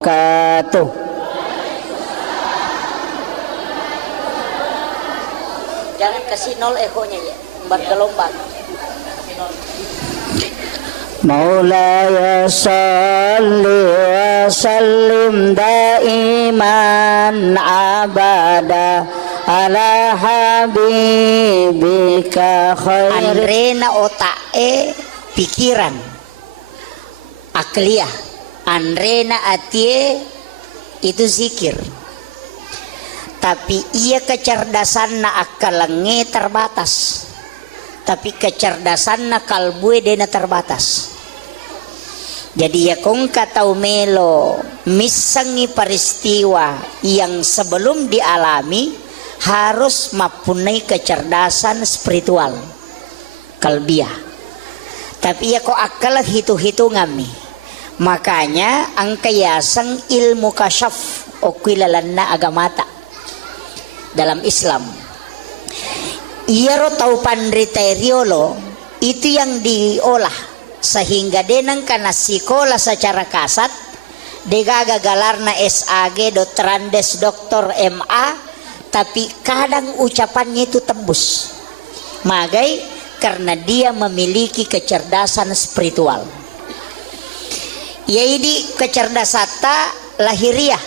Wabarakatuh. Jangan kasih nol ekonya ya, bergelombang. Maulaya salli wa sallim daiman abada ala habibika khair. Andrena otae pikiran akliyah, andrena atie itu zikir. Tapi ia kecerdasan na akalange terbatas. Tapi kecerdasan na kalbue dena terbatas. Jadi ya kung katau melo misangi peristiwa yang sebelum dialami harus mempunyai kecerdasan spiritual kalbiah. Tapi ya kok akal hitung-hitungan. Makanya angkayasang ilmu kasyaf o kilalanna agamata dalam Islam. Iyaro tau pandriteriolo itu yang diolah sehingga denang kana sikola secara kasat degaga galarna SAG Dotrandes Doktor MA, tapi kadang ucapannya itu tembus magai karena dia memiliki kecerdasan spiritual. Yaitu kecerdasata lahiriah,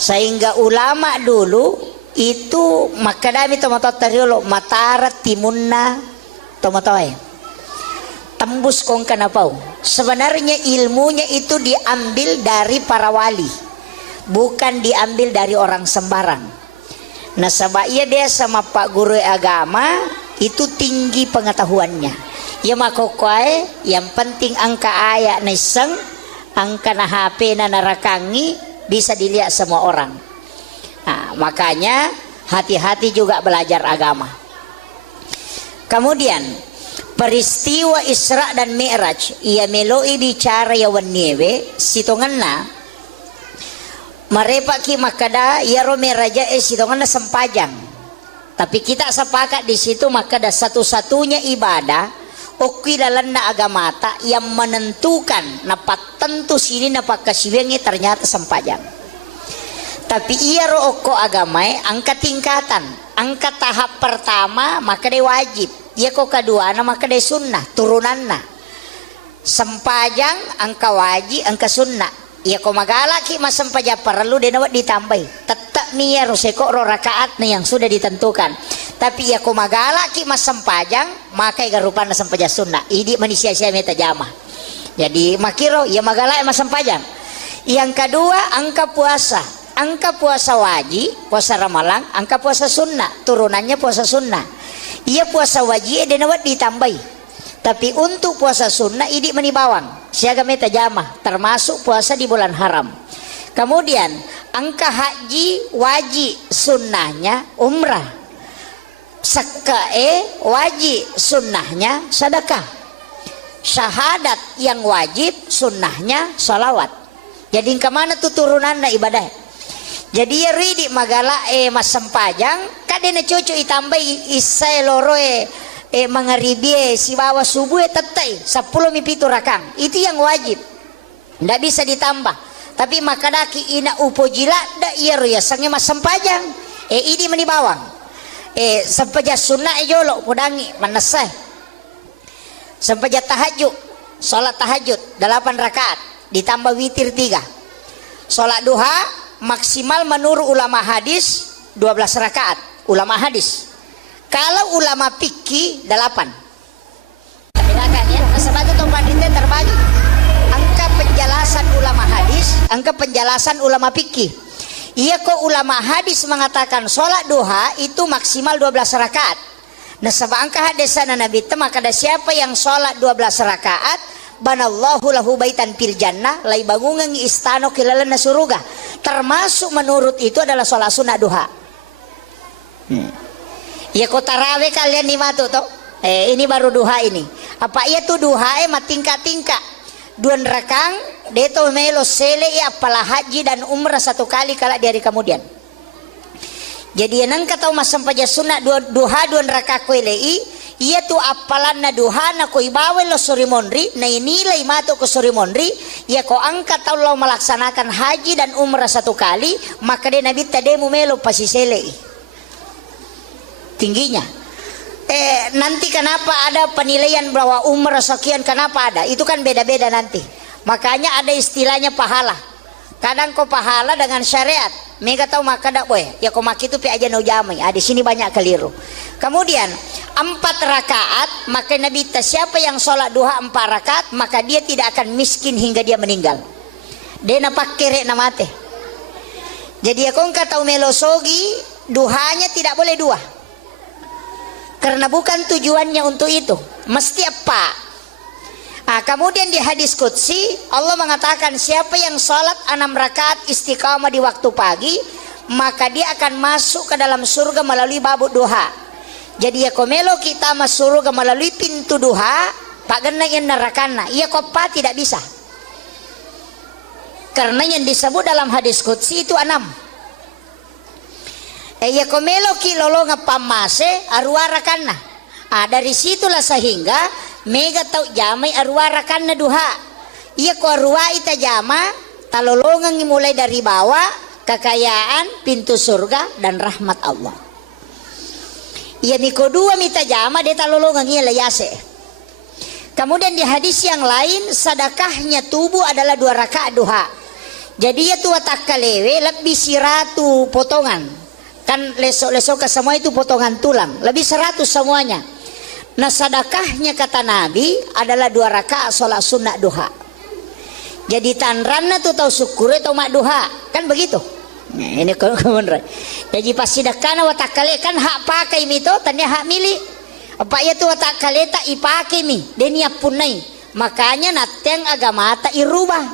sehingga ulama dulu itu makadami tomato teriolo matara timunna tomatoy tembus kong kanapau. Sebenarnya ilmunya itu diambil dari para wali, bukan diambil dari orang sembarang. Nah sebabnya dia sama pak guru agama itu tinggi pengetahuannya. Ya makokoy yang penting angka ayat niseng, angka na HP na narakangi bisa dilihat semua orang. Nah, makanya hati-hati juga belajar agama. Kemudian peristiwa Isra dan Mi'raj ia meloi bicara ya waniewe sitonganna marepaki makada ya romeraja sitonganna sempajang. Tapi kita sepakat di situ makada satu-satunya ibadah okilalan na agamata yang menentukan napat tentu sini napak kasiwengi ternyata sempajang. Tapi ia rooko agamai angka tingkatan, angka tahap pertama maka de wajib, ia ko kedua na maka de sunnah turunan na sempajang angka wajib angka sunnah. Ia ko magala ki mas sempaja perlu de nawat ditambah tetap nia roseko ro rakaat na yang sudah ditentukan. Tapi ia ko magala ki mas sempajang maka garupan na sempaja sunnah idi manusia sia meta jamah. Jadi makiro ia magala mas sempajang. Yang kedua angka puasa. Angka puasa wajib, puasa ramalan, angka puasa sunnah, turunannya puasa sunnah. Ia puasa wajib dan awat ditambahi. Tapi untuk puasa sunnah idi menibawang, siaga meta jamah, termasuk puasa di bulan haram. Kemudian angka haji wajib, sunnahnya umrah. Sekae wajib, sunnahnya sedekah. Syahadat yang wajib, sunnahnya salawat. Jadi kemana tuh turunan ibadah? Jadi ya ridi magala mas sempajang kadena cucu itambah isai loroe mangaribie si bawa subuh tetai 10 mipitu rakang itu yang wajib ndak bisa ditambah. Tapi makadaki ina upojila da iya ya sange mas sempajang idi menibawang sempaja sunnah jolo kudangi manasai sempaja tahajud salat tahajud 8 rakaat ditambah witir 3 salat duha maksimal menurut ulama hadis 12 rakaat ulama hadis. Kalau ulama fikih 8. Bedakan ya, sebab itu panditnya terbagi. Angka penjelasan ulama hadis, angka penjelasan ulama fikih. Iya kok ulama hadis mengatakan sholat duha itu maksimal 12 rakaat. Nah sebab angka hadisana Nabi itu maka ada siapa yang sholat 12 rakaat banallahu lahu baitan fil jannah lai bangungan istana kilalana surga. Termasuk menurut itu adalah sholat sunnah duha. Ya kok tarawih kalian nih matu toh. Ini baru duha ini. Apa iya tuh duha tingkat-tingkat. 2 rakang deto melo sele apalah haji dan umrah 1 kali kala di hari kemudian. Jadi yang kata mas sampaja sunnah duha 2 rakak kuelei ia tu apalan na duha na ko ibawe lo suri mondri na inilay mato ko suri mondri ia ko angkat tau lo melaksanakan haji dan umrah satu kali maka dia nabi tade mumelo pasisele tingginya. Nanti kenapa ada penilaian bahwa umrah sekian, kenapa ada? Itu kan beda-beda nanti. Makanya ada istilahnya pahala. Kadang kau pahala dengan syariat. Mega tahu maka dak boy. Ya kau mak itu pi aja no jamai. Di sini banyak keliru. Kemudian 4 rakaat, maka Nabi siapa yang sholat duha 4 rakaat, maka dia tidak akan miskin hingga dia meninggal. Dia napak kere namate. Jadi ya kau tahu melosogi, duhanya tidak boleh 2. Karena bukan tujuannya untuk itu. Mesti apa? Kemudian di hadis qudsi Allah mengatakan siapa yang sholat 6 rakaat istiqamah di waktu pagi maka dia akan masuk ke dalam surga melalui babu duha. Jadi ya komelo kita masuk surga melalui pintu duha pak gena yang nerakana ia kopa tidak bisa. Karena yang disebut dalam hadis qudsi itu 6. Ya komelo ki lolo ngapamase arwara kana. Dari situlah sehingga mega tau jamai arwara kana duha. Iya ko arwa ita jama talolongan mulai dari bawah kekayaan pintu surga dan rahmat Allah. Iya miko dua mita jama dia talolongan iya layase. Kemudian di hadis yang lain sedekahnya tubuh adalah 2 rakaat duha. Jadi ya tua takkalewe lebih 100 potongan. Kan lesok-lesok ke semua itu potongan tulang lebih 100 semuanya. Nah sedekahnya kata Nabi adalah 2 rakaat sholat sunnah duha. Jadi tanranna tuh tahu syukur atau mak duha kan begitu. Nah ini kebenaran. Jadi pas sedekahna watakale kan hak pakai mito tanya hak milik. Apa ya tuh watakale tak ipake mi denia punai. Makanya nateng agama tak irubah.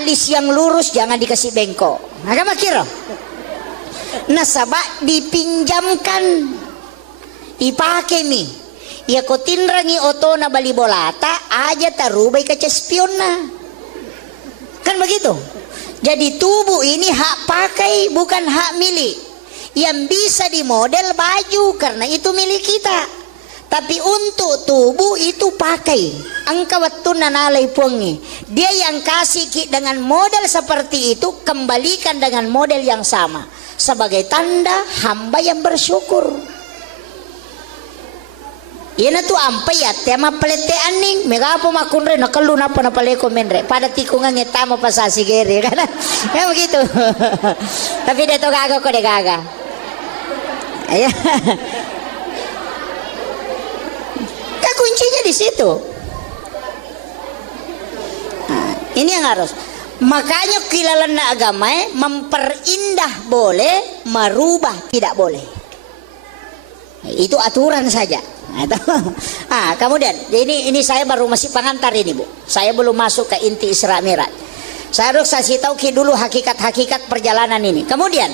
Alis yang lurus jangan dikasih bengkok. Agama kira. Nasabak dipinjamkan ipake mi ya ko tinrangi oto na bali bolata aja tarubay ka cespionna kan begitu. Jadi tubuh ini hak pakai bukan hak milik. Yang bisa dimodel baju karena itu milik kita, tapi untuk tubuh itu pakai angka waktu nanalay pungi dia yang kasih dengan model seperti itu kembalikan dengan model yang sama sebagai tanda hamba yang bersyukur. Ina tu ampai ya tema pelete aning megapo makunre nakalu napa na paleko menre pada tikungan ngetama pasasi gere kan ya begitu. Tapi dia to gaga ko de gaga ya. Kuncinya di situ. Nah, ini yang harus. Makanya kilalan agama memperindah boleh, merubah tidak boleh. Itu aturan saja. Kemudian ini saya baru masih pengantar ini Bu. Saya belum masuk ke inti Isra Mi'raj. Saya harus kasih tahu dulu hakikat perjalanan ini. Kemudian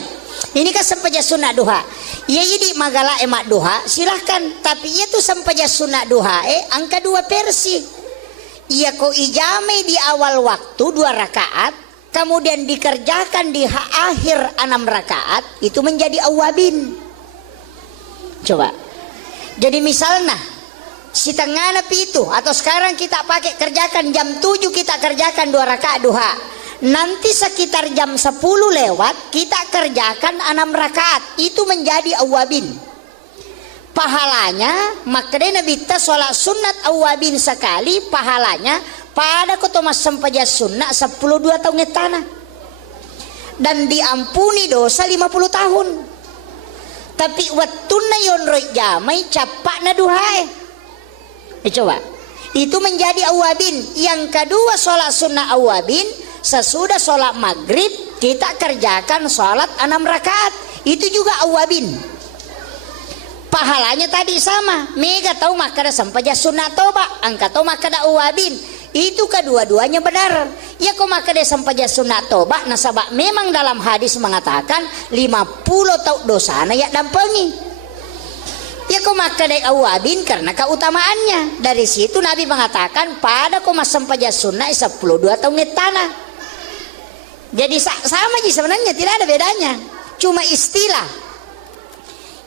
ini kan sempaja sunnah duha. Ya jadi magala emak duha silahkan. Tapi itu sempaja sunnah duha angka 2 versi. Ia ko ijame di awal waktu 2 rakaat, kemudian dikerjakan di akhir 6 rakaat, itu menjadi awabin. Coba. Jadi misalnya si tengah itu atau sekarang kita pakai kerjakan jam 7 kita kerjakan 2 rakaat duha. Nanti sekitar jam 10 lewat kita kerjakan 6 rakaat, itu menjadi awabin. Pahalanya makanya Nabi ta sholat sunat awabin sekali pahalanya pada kotomas sempaja sunnah 10 2 tahun tanah dan diampuni dosa 50 tahun. Tapi wattuna yon roy jamai capak na duhae. Coba itu menjadi awabin. Yang kedua sholat sunnah awabin sesudah sholat maghrib kita kerjakan sholat 6 rakaat, itu juga awabin. Pahalanya tadi sama. Mega tahu makada sampaja sunnah toba, angka tahu makada awabin. Itu kedua-duanya benar. Ya kok makada sampaja sunnah toba nasabak memang dalam hadis mengatakan 50 tahu dosana ya dampengi. Ya kok makada awabin karena keutamaannya. Dari situ Nabi mengatakan pada kok mas sampaja sunnah 10 2 tahun tanah. Jadi sama aja sebenarnya, tidak ada bedanya. Cuma istilah.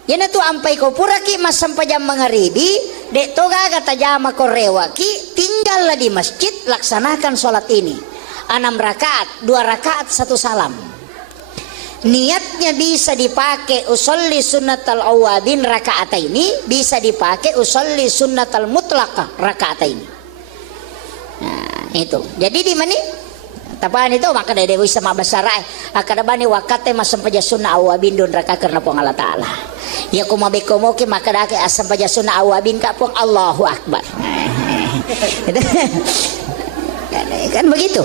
Yana tu ampai ko pura ki mas sampajam mangaribi dek toga kata jama ko rewa ki tinggallah di masjid laksanakan sholat ini 6 rakaat 2 rakaat 1 salam. Niatnya bisa dipakai usolli sunnatal awabin rakaat ini, bisa dipakai usolli sunnatal mutlaqah rakaat ini. Nah itu jadi di mana tapaan itu maka dari dewi sama basarai akada bani wakate masam paja sunnah awabin don raka karena pong Allah Ta'ala ya kuma bekomoki maka dake asam paja sunnah awabin ka pong Allahu Akbar. Kan begitu.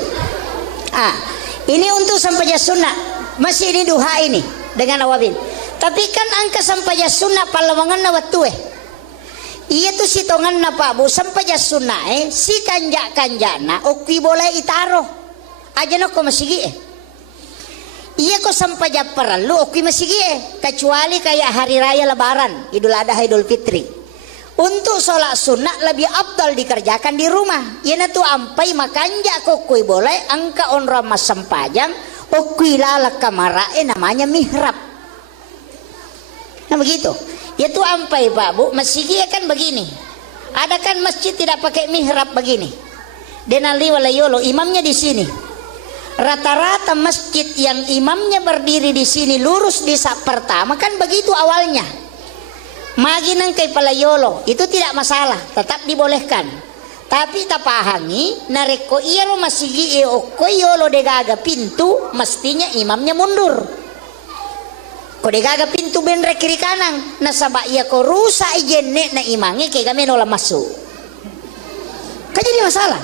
Ini untuk sampaja sunnah masih ini duha ini dengan awabin. Tapi kan angka sampaja sunnah palawangan na watue. Iya tuh sitongan na Pak Bu sampaja sunnah si kanja-kanjana okwi boleh itaro. Aja no ko masigi Iya ko sampaja perlu okwi masigi kecuali kayak hari raya lebaran, Idul Adha, Idul Fitri. Untuk sholat sunnah lebih abdal dikerjakan di rumah. Iya tuh ampai makanja ko kui boleh angka on ramas sampajang okwi lalak kamarae namanya mihrab. Nah begitu. Ya tuh ampai Pak Bu, masjid kan begini. Ada kan masjid tidak pakai mihrab begini. Denali walayolo imamnya di sini. Rata-rata masjid yang imamnya berdiri di sini lurus di sak pertama kan begitu awalnya. Maginang kay palayolo itu tidak masalah, tetap dibolehkan. Tapi tapahangi nareko iya lo masigi o koyolo degaga pintu mestinya imamnya mundur. Ko degaga pintu benre kiri kanan nasaba iya ko rusa ijenne na imangi kay kami nola masuk. Kan jadi masalah.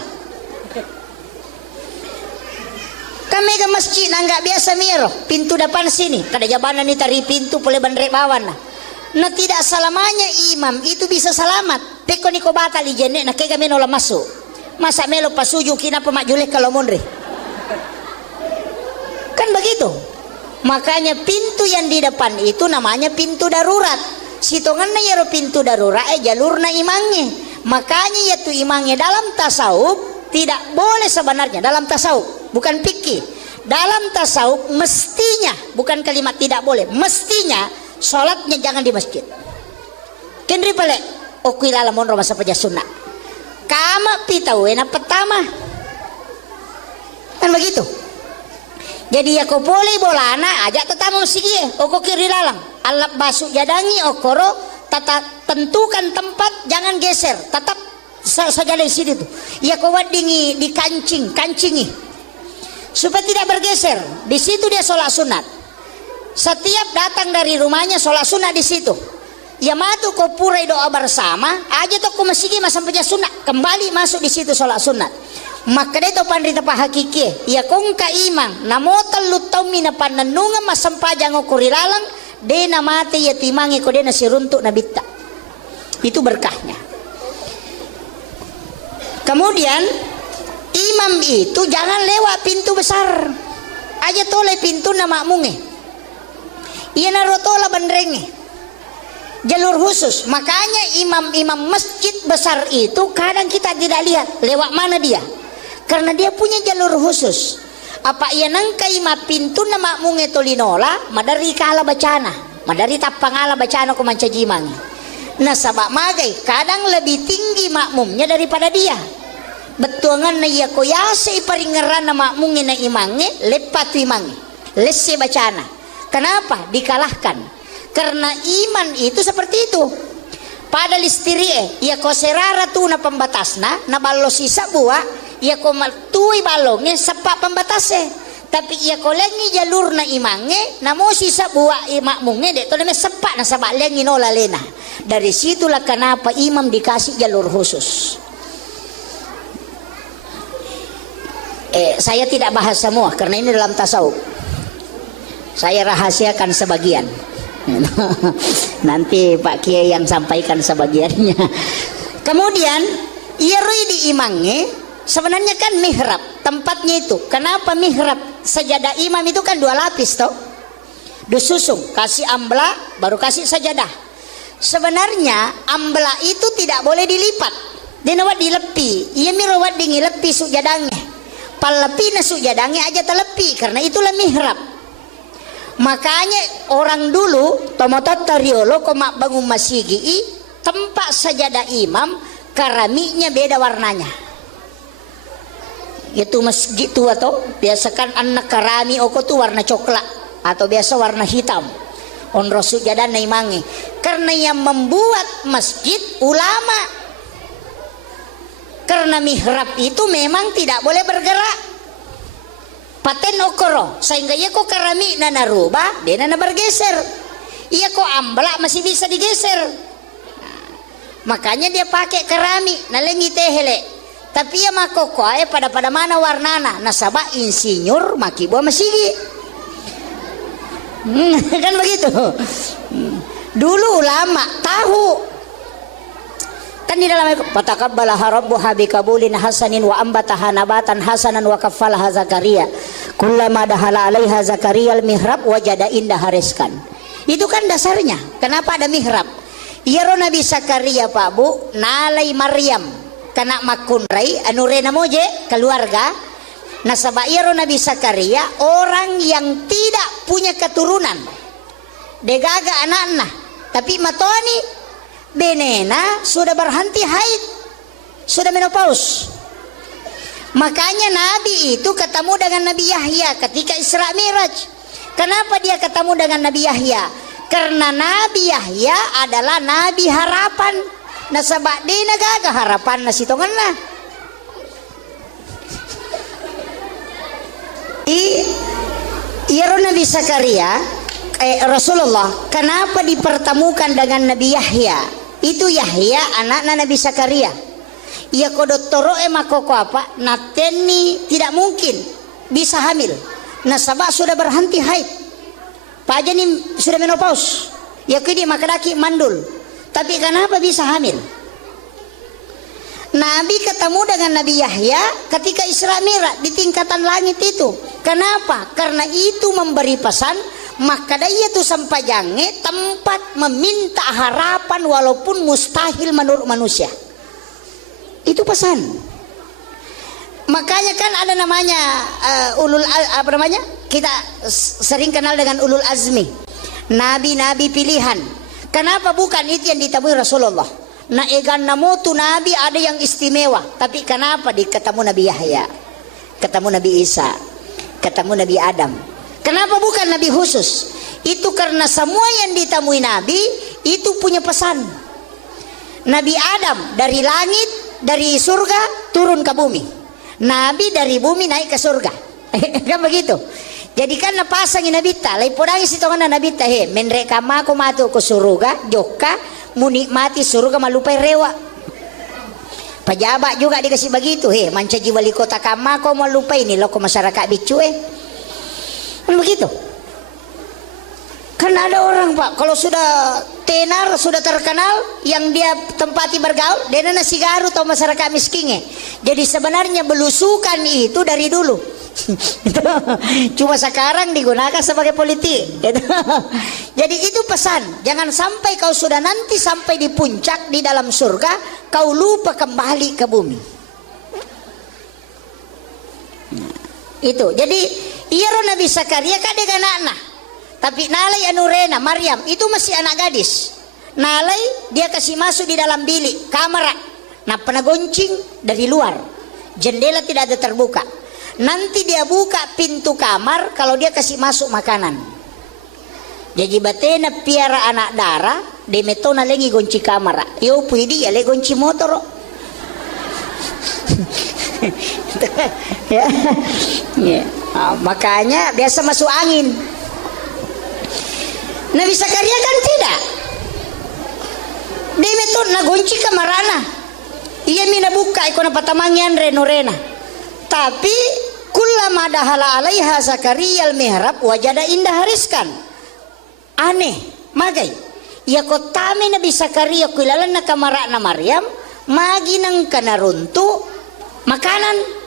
Kami ke masjid nggak biasa miro pintu depan sini kada jabanan ni tari pintu pole bandre bawan nah tidak selamanya imam itu bisa selamat peko niko batal ijenne na kay kami nola masuk masa melo pasuju kina pemajulek kalau mondre kan begitu. Makanya pintu yang di depan itu namanya pintu darurat. Sitongan na yaro pintu darurat jalur na imangnya. Makanya yaitu imangnya dalam tasawuf tidak boleh sebenarnya dalam tasawuf, bukan fikih. Dalam tasawuf mestinya, bukan kalimat tidak boleh, mestinya sholatnya jangan di masjid. Kendri pale okui lalamon roma sapaja sunnah. Kama pitawena pertama. Kan begitu. Jadi ya ko boleh bolana aja tetamu sige oko kiri lalang alap basuk jadangi okoro tata tentukan tempat jangan geser tetap saja di sini tuh ya ko wadingi di kancingi supaya tidak bergeser di situ dia sholat sunat setiap datang dari rumahnya sholat sunat di situ ya matu ko purai doa bersama aja tuh ko masigi masam paja sunat kembali masuk di situ sholat sunat. Maka itu pandita pa hakiki ya kung ka imang namotal lutaw mina pananunga masampajang okuri lalang de na mati ya timangi ko de na siruntuk na bitta itu berkahnya. Kemudian imam itu jangan lewat pintu besar aja toleh pintu na makmunge iya narotola bandrenge jalur khusus. Makanya imam-imam masjid besar itu kadang kita tidak lihat lewat mana dia karena dia punya jalur khusus. Apa ia nangkai ma pintu na makmunge tolinola madari kala bacana madari tapangala bacana ko mancajimang nah sabak magai kadang lebih tinggi makmumnya daripada dia betuangan na iya koyase iparingeran na makmunge na imange lepatu imange lesse bacana. Kenapa dikalahkan? Karena iman itu seperti itu. Pada listiri ia koserara tu na pembatasna na ballo sisa buah ia ko maltui balongnya sepak pembatasnya tapi ia ko lengi jalur na imange namo sisa buah makmunge dek to neme sepak na sabak lengi nola lena. Dari situlah kenapa imam dikasih jalur khusus. Saya tidak bahas semua karena ini dalam tasawuf. Saya rahasiakan sebagian. Nanti Pak Kiai yang sampaikan sebagiannya. Kemudian ia di imangnya sebenarnya kan mihrab tempatnya itu. Kenapa mihrab? Sajadah imam itu kan 2 lapis toh. Disusung kasih ambla baru kasih sajadah. Sebenarnya ambla itu tidak boleh dilipat. Dia nawat dilepi. Ia mirawat dingilepi sujadangnya. Palepi na sujadangnya aja telepi karena itulah mihrab. Makanya orang dulu tomotot tariolo komak bangun masigi tempat sajadah imam keramiknya beda warnanya. Itu masjid tua tuh biasakan anak kerami oko tuh warna coklat atau biasa warna hitam. On rasul jadan naimangi karena yang membuat masjid ulama, karena mihrab itu memang tidak boleh bergerak paten okoro sehingga ya kok keramik nana rubah dia nana bergeser, iya kok amblak masih bisa digeser. Makanya dia pakai keramik nalengi tehele, tapi ya makoko pada mana warnana nasabah insinyur maki buah masigi. Kan begitu. Dulu ulama tahu kan di dalam fataqabbalaha rabbuha biqabulin hasanin wa ambataha nabatan hasanan wa kaffalaha Zakaria kullama dahala alaiha Zakaria al-mihrab wajada indaha rizqan. Itu kan dasarnya kenapa ada mihrab. Iyaro Nabi Zakaria Pak Bu nalai Maryam kana makunrai anu rena moje keluarga nasabah iyaro Nabi Zakaria orang yang tidak punya keturunan degaga anak-anak tapi matoni benena sudah berhenti haid, sudah menopause. Makanya Nabi itu ketemu dengan Nabi Yahya ketika Isra Miraj. Kenapa dia ketemu dengan Nabi Yahya? Karena Nabi Yahya adalah Nabi harapan. Nasabak dina gaga harapan nasi tongan lah. Iya Nabi Zakaria Rasulullah kenapa dipertemukan dengan Nabi Yahya? Itu Yahya anak Nabi Zakaria. Ia kodottoro makoko apa? Nateni tidak mungkin bisa hamil. Nasabah sudah berhenti haid. Pak nih sudah menopause. Ya kini makadaki mandul. Tapi kenapa bisa hamil? Nabi ketemu dengan Nabi Yahya ketika Isra Mi'raj di tingkatan langit itu. Kenapa? Karena itu memberi pesan maka dia tuh sampai jange tempat meminta harapan walaupun mustahil menurut manusia. Itu pesan. Makanya kan ada namanya apa namanya? Kita sering kenal dengan ulul azmi. Nabi-nabi pilihan. Kenapa bukan itu yang ditemui Rasulullah? Nah egan namo tu nabi ada yang istimewa, tapi kenapa ketemu Nabi Yahya, ketemu Nabi Isa, ketemu Nabi Adam? Kenapa bukan Nabi khusus? Itu karena semua yang ditemui Nabi itu punya pesan. Nabi Adam dari langit, dari surga turun ke bumi. Nabi dari bumi naik ke surga. Kan begitu. Jadi kan napasang Nabi ta, lai podang sitongan Nabi ta he, menreka mako matu ke surga, joka menikmati surga malupai rewa. Pejabat juga dikasih begitu he, mancaji wali kota kamako malupai ini loko masyarakat bicu kan begitu. Karena ada orang Pak kalau sudah tenar sudah terkenal yang dia tempati bergaul dia nasi garu atau masyarakat miskinnya. Jadi sebenarnya belusukan itu dari dulu. Cuma sekarang digunakan sebagai politik. Jadi itu pesan, jangan sampai kau sudah nanti sampai di puncak di dalam surga kau lupa kembali ke bumi. Itu jadi iya Nabi Zakaria kadek anak-anak. Tapi nalai anurena Maryam itu masih anak gadis. Nalai dia kasih masuk di dalam bilik kamar. Nah pernah goncing dari luar. Jendela tidak ada terbuka. Nanti dia buka pintu kamar kalau dia kasih masuk makanan. Jadi batena piara anak darah demetona lagi gonci kamar. Yo puidi ya le gonci motor. Ya. Ya. Makanya biasa masuk angin. Nabi Zakaria kan tidak. Dia metod na gonci kamarana. Iya mina buka ikona patamangian renorena. Tapi kullama dahala alaiha Zakaria al-mihrab wajada indah hariskan. Aneh, magai. Ya kotame Nabi Zakaria kuilalan na kamara na Maryam magi nang kanaruntu makanan.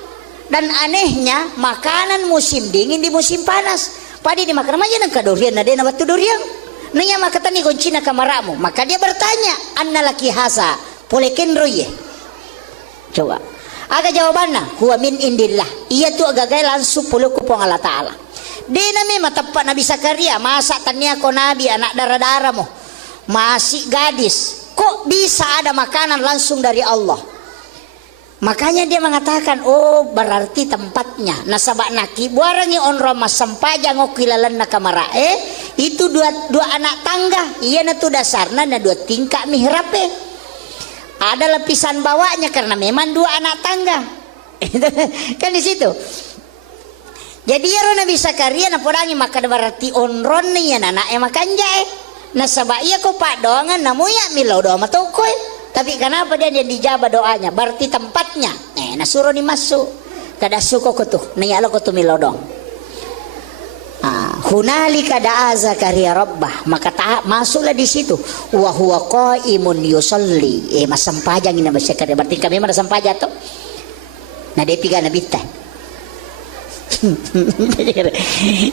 Dan anehnya makanan musim dingin di musim panas. Padi di makan aja nang kadorian na dena waktu dorian. Nanya maka tani goncina kamaramu. Maka dia bertanya, anna laki hasa polekin roye. Coba. Aga jawabannya, huwa min indillah. Iya tu agak langsung puluh kupong Allah Ta'ala. Dena memang tepat Nabi Zakaria, masa tanya ko Nabi anak darah-darah mo, masih gadis, kok bisa ada makanan langsung dari Allah? Makanya dia mengatakan, oh berarti tempatnya. Nasabak naki buarangi onro mas sampajang okilalan nakamarae. Itu dua anak tangga. Iya na tu dasarna na dua tingkah mihrabe. Ada lapisan bawahnya karena memang dua anak tangga. Kan di situ. Jadi ya Nabi Zakaria na podangi maka berarti onron nih ya anak makan jae. Nasabak iya ko pak doangan namuya milau doa matokoy. Tapi kenapa dia dijabah doanya? Berarti tempatnya. Nasuruh dimasuk. Kada suko ko tuh. Niyalo ko tuh milodong. Hunalika da'a Zakaria rabbah. Maka masuklah di situ. Wa huwa qaimun yusalli. Masampajang ini Nabi Zakaria. Berarti kami mana sampaja tuh? Nah dia piga nabita.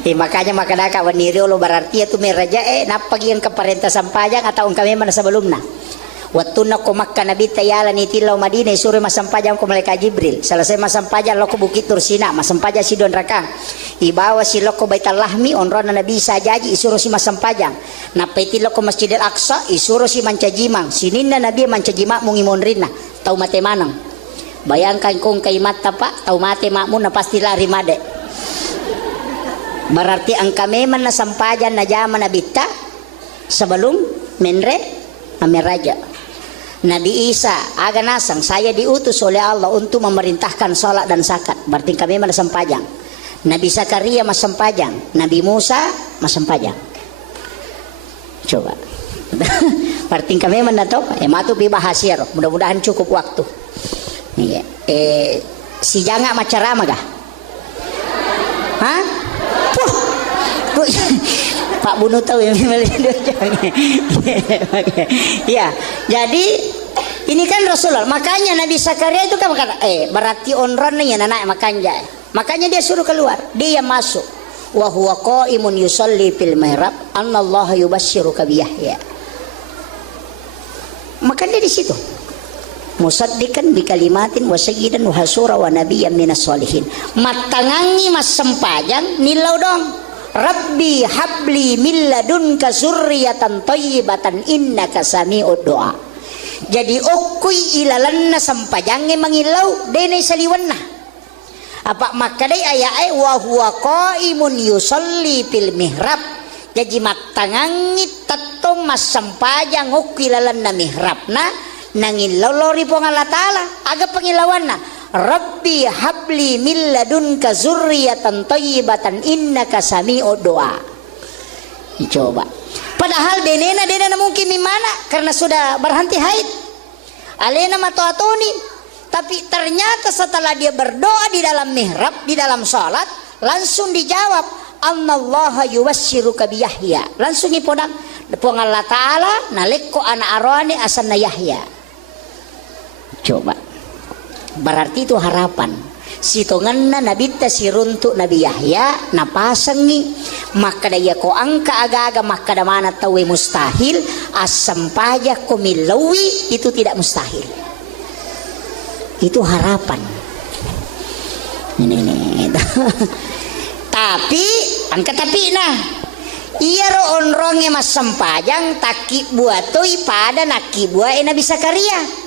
Makanya makadaka waniri lo berarti itu meraja napagi yang keparenta sampajang atau kami mana sebelumnya. Waktu nak Makkah Nabi tayala ni tilau Madinah suruh masampajang ko malaikat Jibril. Selesai masampajang loko Bukit Tursina, masampajang si Don Rakang. Ibawa si loko Baitul Lahmi onron Nabi sajaji isuruh si masampajang. Napaiti loko Masjidil Aqsa isuruh si mancajimang. Sininna Nabi mancajimang mungimon rinna. Tau mate manang. Bayangkan kung kay mata pak, tau mate makmu na pasti lari made. Berarti ang kami man nasampajan na jaman nabita sebelum menre amiraja. Nabi Isa aga nasang saya diutus oleh Allah untuk memerintahkan salat dan zakat. Berarti kami masampajang. Nabi Zakaria masampajang, Nabi Musa masampajang. Coba. Berarti kami menatop matu pi bahasir. Mudah-mudahan cukup waktu. Si janga macarama gah? Hah? Pak bunuh tahu yang ya. Jadi ini kan Rasulullah. Makanya Nabi Zakaria itu kan berkata, berarti onron nih anak makanya. Makanya dia suruh keluar. Dia masuk. Wa huwa qaimun yusalli fil mihrab, anallaha yubasyyiruka bi Yahya. Maka dia di situ. Musaddiqan bi kalimatin wa sayyidan wa hasura wa nabiyyan minas solihin. Matangangi mas sempajang nilau dong. Rabbi habli min ladunka zurriyatan thayyibatan innaka sami'ud du'a. Jadi okui ilalanna sampajange mangilau dene saliwanna. Apa makadai ayai wa huwa qaimun yusalli fil mihrab. Jadi matangangi tatom mas sampajang okui ilalanna mihrabna nangilau lori pong Allah Ta'ala aga pangilawanna. Rabbi habli min ladunka zurriyatan thayyibatan innaka sami'ud du'a. Coba. Padahal denena mungkin mimana karena sudah berhenti haid. Alena matoatoni. Tapi ternyata setelah dia berdoa di dalam mihrab, di dalam salat, langsung dijawab, "Allaha yuwassiruka bi Yahya." Langsung ipodang pong Allah Ta'ala nalikko anak arwani asanna Yahya. Coba. Berarti itu harapan. Sitonganna Nabi tasiruntuk Nabi Yahya napasangi maka daya ko angka aga-aga maka damana tawe mustahil asampaja ko milawi itu tidak mustahil. Itu harapan. Ini. Tapi angka tapi nah iya ro onronge mas sampajang taki buatoi pada naki buah Nabi Zakaria.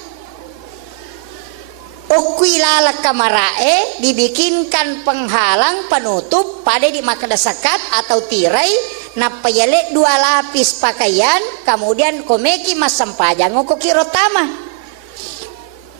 Okui lalak kamarae dibikinkan penghalang penutup pada di makada sakat atau tirai napayale dua lapis pakaian kemudian komeki mas sampajang okoki rotama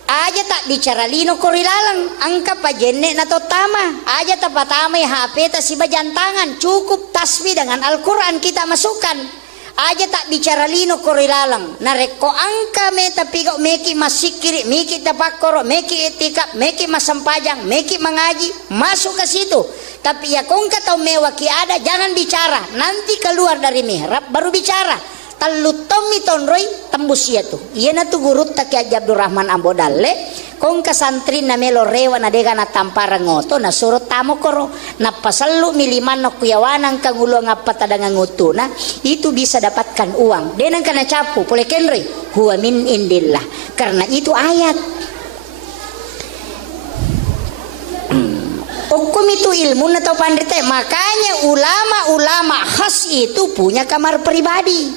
aja tak bicara lino korilalang angka pajenne na totama aja tak patama HP tak si bajantangan cukup tasbih dengan Al-Quran kita masukkan aja tak bicara lino korilalang nareko angka me tapi kok meki masikiri meki tapakoro meki etikap meki masampajang meki mengaji masuk ke situ tapi ya kong kata mewaki ada jangan bicara nanti keluar dari mihrab baru bicara talutomi tonroy tembus ya tuh iya na tu guru tak ya Abdurrahman Ambodalle kong kasantri na melo rewa na dega na tampara ngoto na surut tamo koro na pasalu miliman na kuyawanang kangulo nga patadang ngutuna itu bisa dapatkan uang denang kana capu pole kenri huwa min indillah karena itu ayat hukum itu ilmu atau pandita. Makanya ulama-ulama khas itu punya kamar pribadi.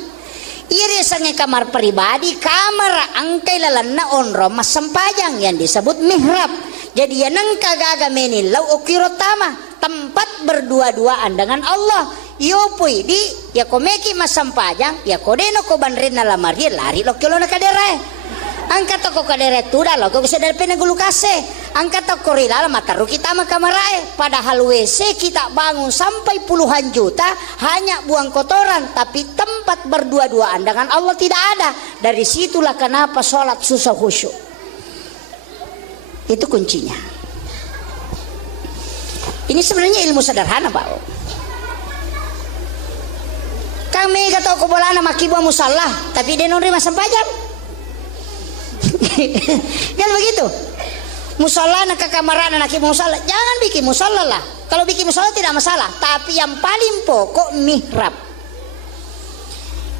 Iri sange kamar pribadi, kamar angkai lalana onro mas sempajang yang disebut mihrab. Jadi yang kagaga menilau ukirotama, tempat berdua-duaan dengan Allah. Yo pui di ya komeki mas sempajang, ya kodeno ko banrin na lamari lari lo kilo na kadere. Angkat toko kadere tuda lo kau bisa dari penegulu kase. Angkat toko rilal mataru kita mah kamarae. Padahal WC kita bangun sampai puluhan juta hanya buang kotoran, tapi tempat berdua-duaan dengan Allah tidak ada. Dari situlah kenapa sholat susah khusyuk. Itu kuncinya. Ini sebenarnya ilmu sederhana, Pak. Kami kata ko bolana makibu musalla, tapi dia non masam pajak. Kan begitu. Musalla nak kamaran nak musalla, jangan bikin musalla lah. Kalau bikin musalla tidak masalah, tapi yang paling pokok mihrab.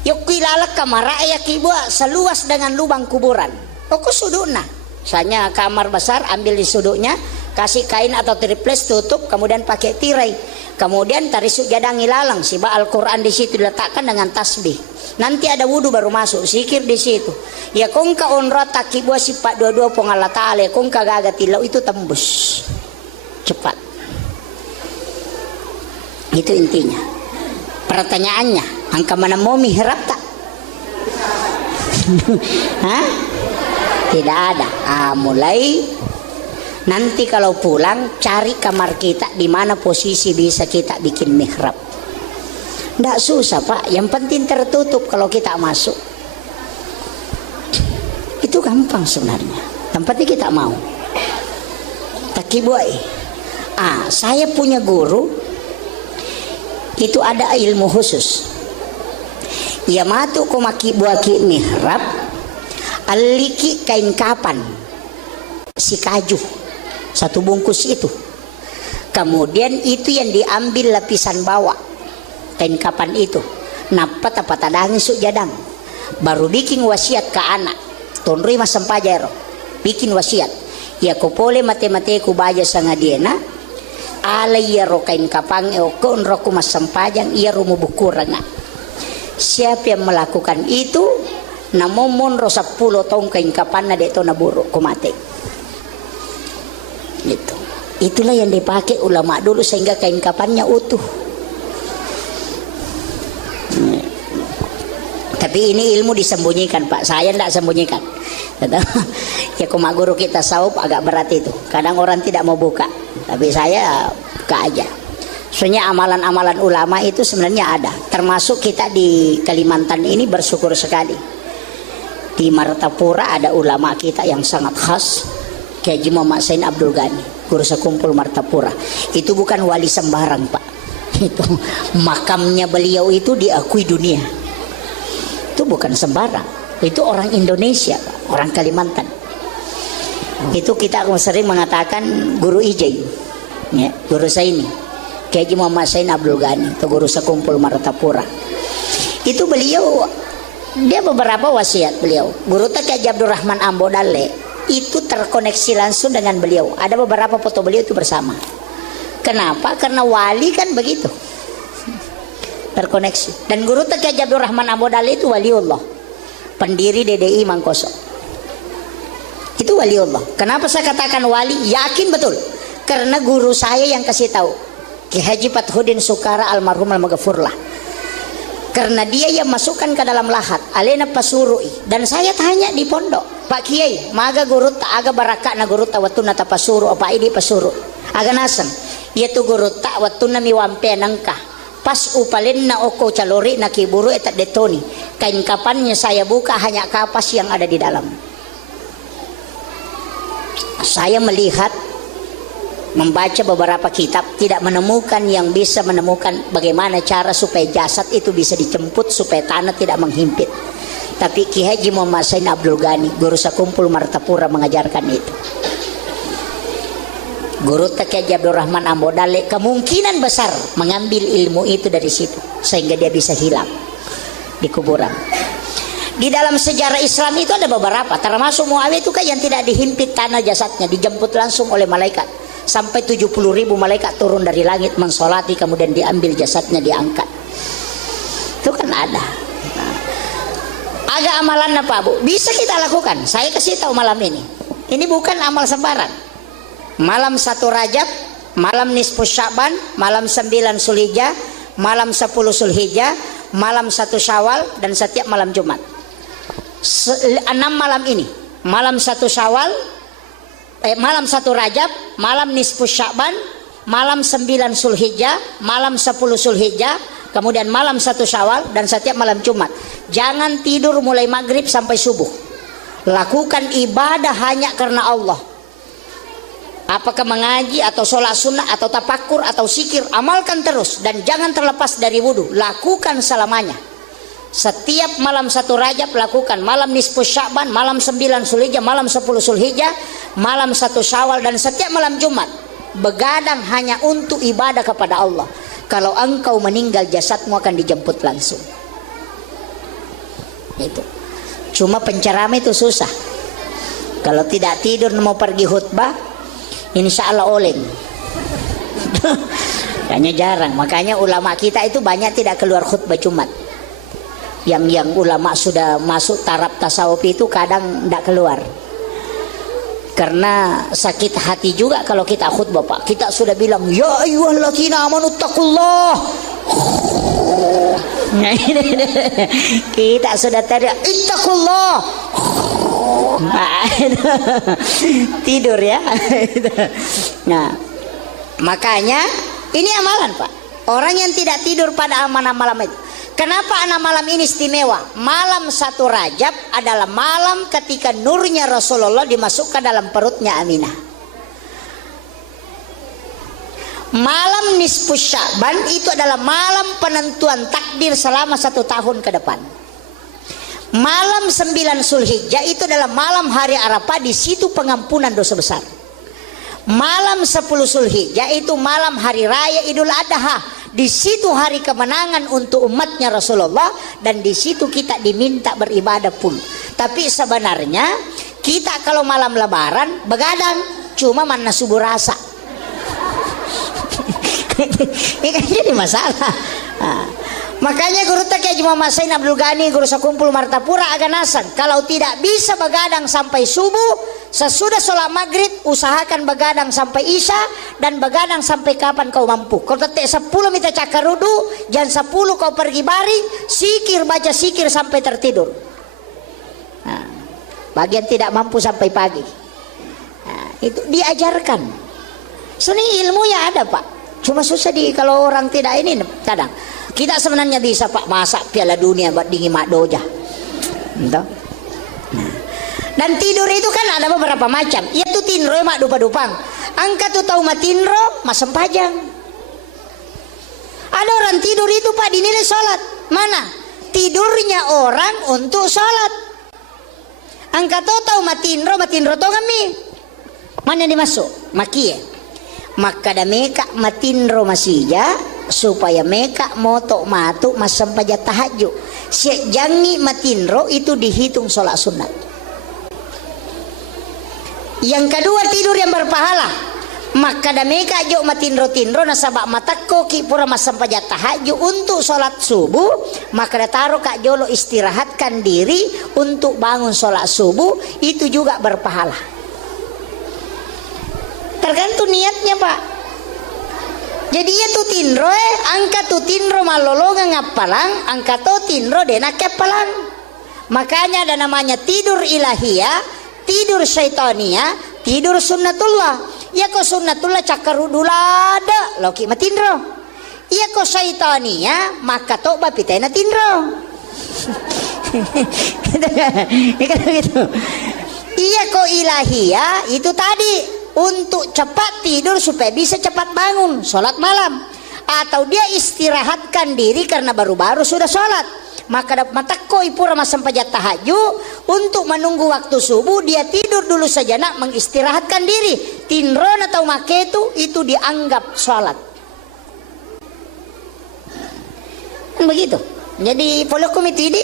Yuk kilala kamar ya kibua seluas dengan lubang kuburan. Pokok sudutna. Misalnya kamar besar, ambil di sudutnya, kasih kain atau triples tutup, kemudian pakai tirai. Kemudian tarisuk jadang ilalang, siba Al-Quran di situ diletakkan dengan tasbih. Nanti ada wudu baru masuk, zikir di situ. Ya kongka onrat takibwa sifat dua-dua pengala ta'ala, kongka gaga tilau itu tembus cepat. Itu intinya. Pertanyaannya, angka mana mau mihrab tak? Hah? Tidak ada. Mulai nanti kalau pulang cari kamar kita di mana posisi bisa kita bikin mihrab. Tidak susah, Pak, yang penting tertutup kalau kita masuk. Itu gampang sebenarnya. Tempatnya kita mau. Takibuai. Saya punya guru itu ada ilmu khusus. Ia matu ko makibuaki mihrab, aliki kain kapan si kaju satu bungkus itu. Kemudian itu yang diambil lapisan bawah kain kapan itu, napat apa tadang suk jadang, baru bikin wasiat ke anak tonroi mas sempajero, bikin wasiat ya ko pole mate-mate ku baja sanga diena alai ya ro kain kapang ko onroku mas sempajang ia rumu bukuranga. Siapa yang melakukan itu namomon ro 10 tahun kain kapan na deto na buruk ko mate. Gitu. Itulah yang dipakai ulama dulu sehingga kain kapannya utuh. Tapi ini ilmu disembunyikan, Pak. Saya tidak sembunyikan. Ya kuma guru kita saub agak berat itu. Kadang orang tidak mau buka, tapi saya buka aja. Soalnya amalan-amalan ulama itu sebenarnya ada. Termasuk kita di Kalimantan ini bersyukur sekali. Di Martapura ada ulama kita yang sangat khas, Kiai Muhammad Sain Abdul Ghani, guru sekumpul Martapura. Itu bukan wali sembarang, Pak. Itu makamnya beliau itu diakui dunia. Itu bukan sembarang. Itu orang Indonesia, Pak. Orang Kalimantan. Itu kita sering mengatakan guru Ijai, ya, guru saya ini Kiai Muhammad Sain Abdul Ghani, itu guru sekumpul Martapura. Itu beliau, dia beberapa wasiat beliau. Guru Kiai Abdurrahman Ambodale itu terkoneksi langsung dengan beliau. Ada beberapa foto beliau itu bersama. Kenapa? Karena wali kan begitu, terkoneksi. Dan guru Kiai Abdurrahman Ambodale itu waliullah, pendiri DDI Mangkoso. Itu waliullah. Kenapa saya katakan wali? Yakin betul. Karena guru saya yang kasih tahu, Ki Haji Fathudin Sukara almarhum al-Maghfurlah. Karena dia yang masukkan ke dalam lahat alena pasurui. Dan saya tanya di pondok, Pak Kiai, maga guru tak aga baraka na guru ta watuna ta pasuru apa ini pasuru. Aga nasang. Yaitu guru tak watuna miwampe nangka. Pas upalin na oko calori na kiburu etat detoni. Kain kapannya saya buka hanya kapas yang ada di dalam. Saya melihat, membaca beberapa kitab, tidak menemukan yang bisa menemukan bagaimana cara supaya jasad itu bisa dijemput supaya tanah tidak menghimpit. Tapi Ki Haji Muhammad Sain Abdul Ghani, guru sekumpul Martapura, mengajarkan itu. Guru Kiai Abdurrahman Ambodale kemungkinan besar mengambil ilmu itu dari situ sehingga dia bisa hilang di kuburan. Di dalam sejarah Islam itu ada beberapa, termasuk Muawiyah itu kan yang tidak dihimpit tanah jasadnya, dijemput langsung oleh malaikat. sampai 70.000 malaikat turun dari langit mensolati, kemudian diambil jasadnya diangkat. Itu kan ada. Ada amalan apa Bu? Bisa kita lakukan. Saya kasih tahu malam ini. Ini bukan amal sembarang. Malam 1 Rajab, malam nisfu Sya'ban, malam 9 Zulhijjah, malam 10 Zulhijjah, malam 1 Syawal, dan setiap malam Jumat. 6 malam ini. Malam 1 Syawal, malam 1 Rajab, malam nisfu Sya'ban, malam 9 Zulhijjah, malam 10 Zulhijjah, kemudian malam 1 Syawal, dan setiap malam Jumat. Jangan tidur mulai maghrib sampai subuh. Lakukan ibadah hanya karena Allah. Apakah mengaji atau sholat sunnah atau tafakur atau zikir, amalkan terus dan jangan terlepas dari wudhu. Lakukan selamanya. Setiap malam 1 Rajab lakukan, malam nisfu Sya'ban, malam 9 Zulhijjah, malam 10 Zulhijjah, malam 1 Syawal, dan setiap malam Jumat. Begadang hanya untuk ibadah kepada Allah. Kalau engkau meninggal, jasadmu akan dijemput langsung. Itu. Cuma penceramah itu susah. Kalau tidak tidur mau pergi khutbah, insya Allah oleng. Kayaknya jarang. Makanya ulama kita itu banyak tidak keluar khutbah Jumat. Yang ulama sudah masuk taraf tasawuf itu kadang tidak keluar. Karena sakit hati juga kalau kita khutbah Pak. Kita sudah bilang ya ayyuhalladzina amanu taqullah. Kita sudah teriak ittaqullah. Tidur ya. Nah, makanya ini amalan Pak. Orang yang tidak tidur pada malam itu. Kenapa 6 malam ini istimewa? Malam 1 Rajab adalah malam ketika nurnya Rasulullah dimasukkan dalam perutnya Aminah. Malam nisfu Sya'ban itu adalah malam penentuan takdir selama 1 tahun ke depan. Malam 9 Zulhijjah itu adalah malam hari Arafah, di situ pengampunan dosa besar. Malam 10 Zulhijjah itu malam hari raya Idul Adha. Di situ hari kemenangan untuk umatnya Rasulullah, dan di situ kita diminta beribadah pun. Tapi sebenarnya kita kalau malam Lebaran begadang, cuma mana subuh rasa. Ini kan jadi masalah. Nah, makanya guru tak Haji Muhammad Sain Abdul Ghani, guru sekumpul Martapura Aganasan, kalau tidak bisa begadang sampai subuh, sesudah sholat maghrib usahakan begadang sampai isya, dan begadang sampai kapan kau mampu. Kalau tetap 10 minta cakarudu, jam 10 kau pergi baring, sikir, baca sikir sampai tertidur. Nah, bagian tidak mampu sampai pagi. Nah, itu diajarkan. Seni ilmunya ada Pak. Cuma susah kalau orang tidak ini kadang. Kita sebenarnya bisa Pak masak Piala Dunia buat dingin mak doja. Entah. Nah. Dan tidur itu kan ada beberapa macam. Yaitu tinro mak dupa-dupang. Angka tu tahu matinro mas sempajang. Ada orang tidur itu Pak dinilai sholat. Mana? Tidurnya orang untuk sholat. Angka tu tahu matinro to kami. Mana dimasuk? Makie. Maka da meka matinro masija supaya meka moto matu masam paja tahajud. Si jangi matinro itu dihitung sholat sunat. Yang kedua tidur yang berpahala. Maka da meka jo matinro nasabak matakko ki pura masam paja tahajud untuk sholat subuh. Maka da taruh kak jolo istirahatkan diri untuk bangun sholat subuh, itu juga berpahala. Tergantung niatnya Pak. Jadi ya tu tinro angka tu tinro malolonga ngapalang, angka tu tinro dena kepalang. Makanya ada namanya tidur ilahiyah, tidur syaitania, tidur sunnatullah. Ya kok sunnatullah cakarudulada loki matinro. Ya kok syaitania maka toba pitena tinro. Gitu. Iya kok ilahiyah itu tadi untuk cepat tidur supaya bisa cepat bangun sholat malam, atau dia istirahatkan diri karena baru-baru sudah sholat, maka dapat matakko ipura masam pajat tahajud untuk menunggu waktu subuh, dia tidur dulu saja nak mengistirahatkan diri. Tinron atau maketu itu dianggap sholat. Kan begitu. Jadi polokum itu ide.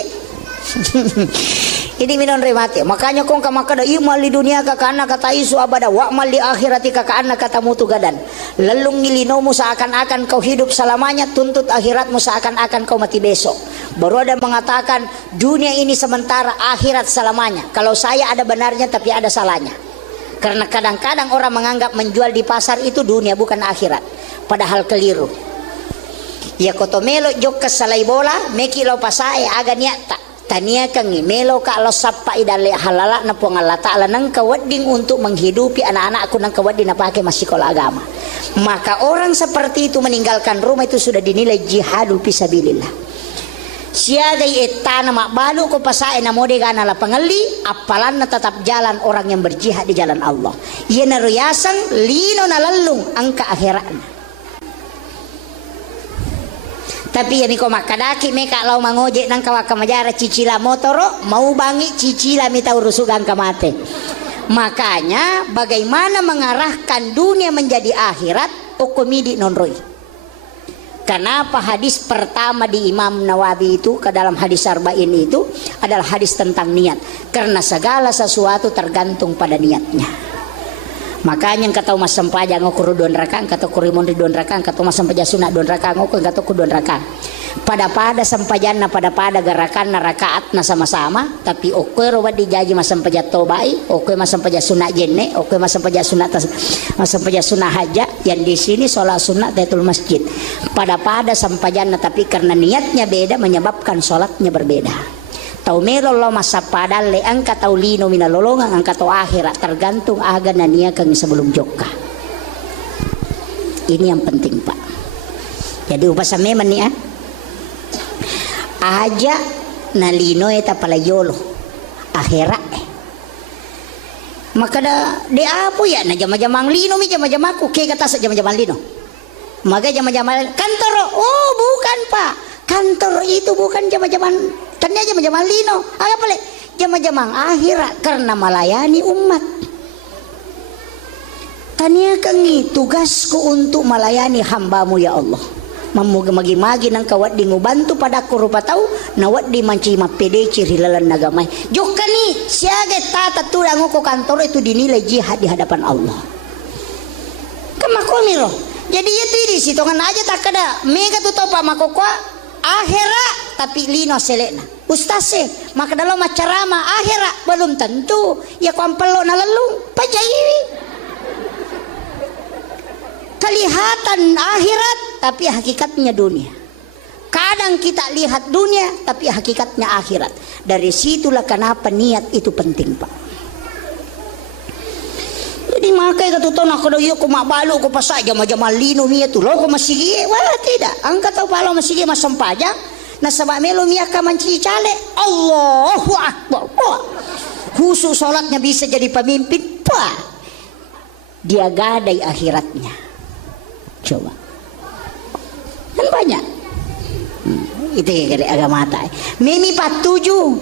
Ini minon remati. Makanya kong kamakada imal di dunia kakana kata isu abada wa mal di akhirati kakana kata mutu gadan. Lelung ngilinomu seakan-akan kau hidup selamanya, tuntut akhiratmu seakan-akan kau mati besok. Baru ada mengatakan dunia ini sementara, akhirat selamanya. Kalau saya ada benarnya tapi ada salahnya. Karena kadang-kadang orang menganggap menjual di pasar itu dunia bukan akhirat. Padahal keliru. Ya kotomelo jok kesalai bola, meki lo pasai aga niata. Tania kangi melo ka lo sapa idale halala na po Allah Ta'ala nang kawading untuk menghidupi anak-anakku nang kawading na pakai masih sekolah agama. Maka orang seperti itu meninggalkan rumah itu sudah dinilai jihadul fisabilillah. Siagai etana makbalu ko pasai na mode gana la pangali apalan na tetap jalan orang yang berjihad di jalan Allah. Ia naruyasang lino na lalung angka akhiratna. Tapi ya miko makadaki meka lau mangojek nang kawaka majara cicila motoro mau bangi cicila mita urusugang kamate. Makanya bagaimana mengarahkan dunia menjadi akhirat okomidi nonroi. Kenapa hadis pertama di Imam Nawawi itu ke dalam hadis arba'in itu adalah hadis tentang niat. Karena segala sesuatu tergantung pada niatnya. Makanya kata mas sampaja ngokuru don rakang kata kurimun di don rakang kata mas sampaja sunat don rakang ngokuru kata ku don rakang pada sampajan na pada gerakan na rakaat na sama-sama tapi oke rawat dijaji mas sampaja tobai oke mas sampaja sunat jenne oke mas sampaja sunat mas sampaja sunat haja yang di sini sholat sunat tahiyatul masjid pada sampajan na tapi karena niatnya beda menyebabkan sholatnya berbeda. Tau melo lo masa padal le angka tau lino mina lolongan angka tau akhirat tergantung aga nania kang sebelum joka. Ini yang penting pak. Jadi upasa meman nih aja na lino eta palayolo akhirat. Maka de apa ya na jama-jamang lino mi jama-jamaku ke kata sa jama-jamang lino. Maka jama-jamang kantor oh bukan pak. Kantor itu bukan jama-jamang ternyata jama-jamang lino apa boleh jama-jamang akhirat karena melayani umat. Tania kangi tugasku untuk melayani hambamu ya Allah. Mamagi-magi nang kawat di ngubantu pada kurupa tau nawat di manci mapede ciri lalan nagamay. Jokani siaga tata tulang ko kantor itu dinilai jihad di hadapan Allah. Kamakomiro. Jadi itu di situ kan aja tak ada mega tutup pak makokwa akhirat tapi lino selena ustase maka dalam macarama akhirat belum tentu ya kuampelo na lalung pajaiwi kelihatan akhirat tapi hakikatnya dunia. Kadang kita lihat dunia tapi hakikatnya akhirat. Dari situlah kenapa niat itu penting pak. Jadi makanya kata nak kalau yo ko mabalu ko pasay jama-jama lino miya tu lo ko masigi wala tidak angkat tau palo masigi masampaja na sabak melo miya ka mancicale Allahu akbar khusus salatnya bisa jadi pemimpin pa dia gadai akhiratnya coba kan banyak itu ya agama mata mimi patuju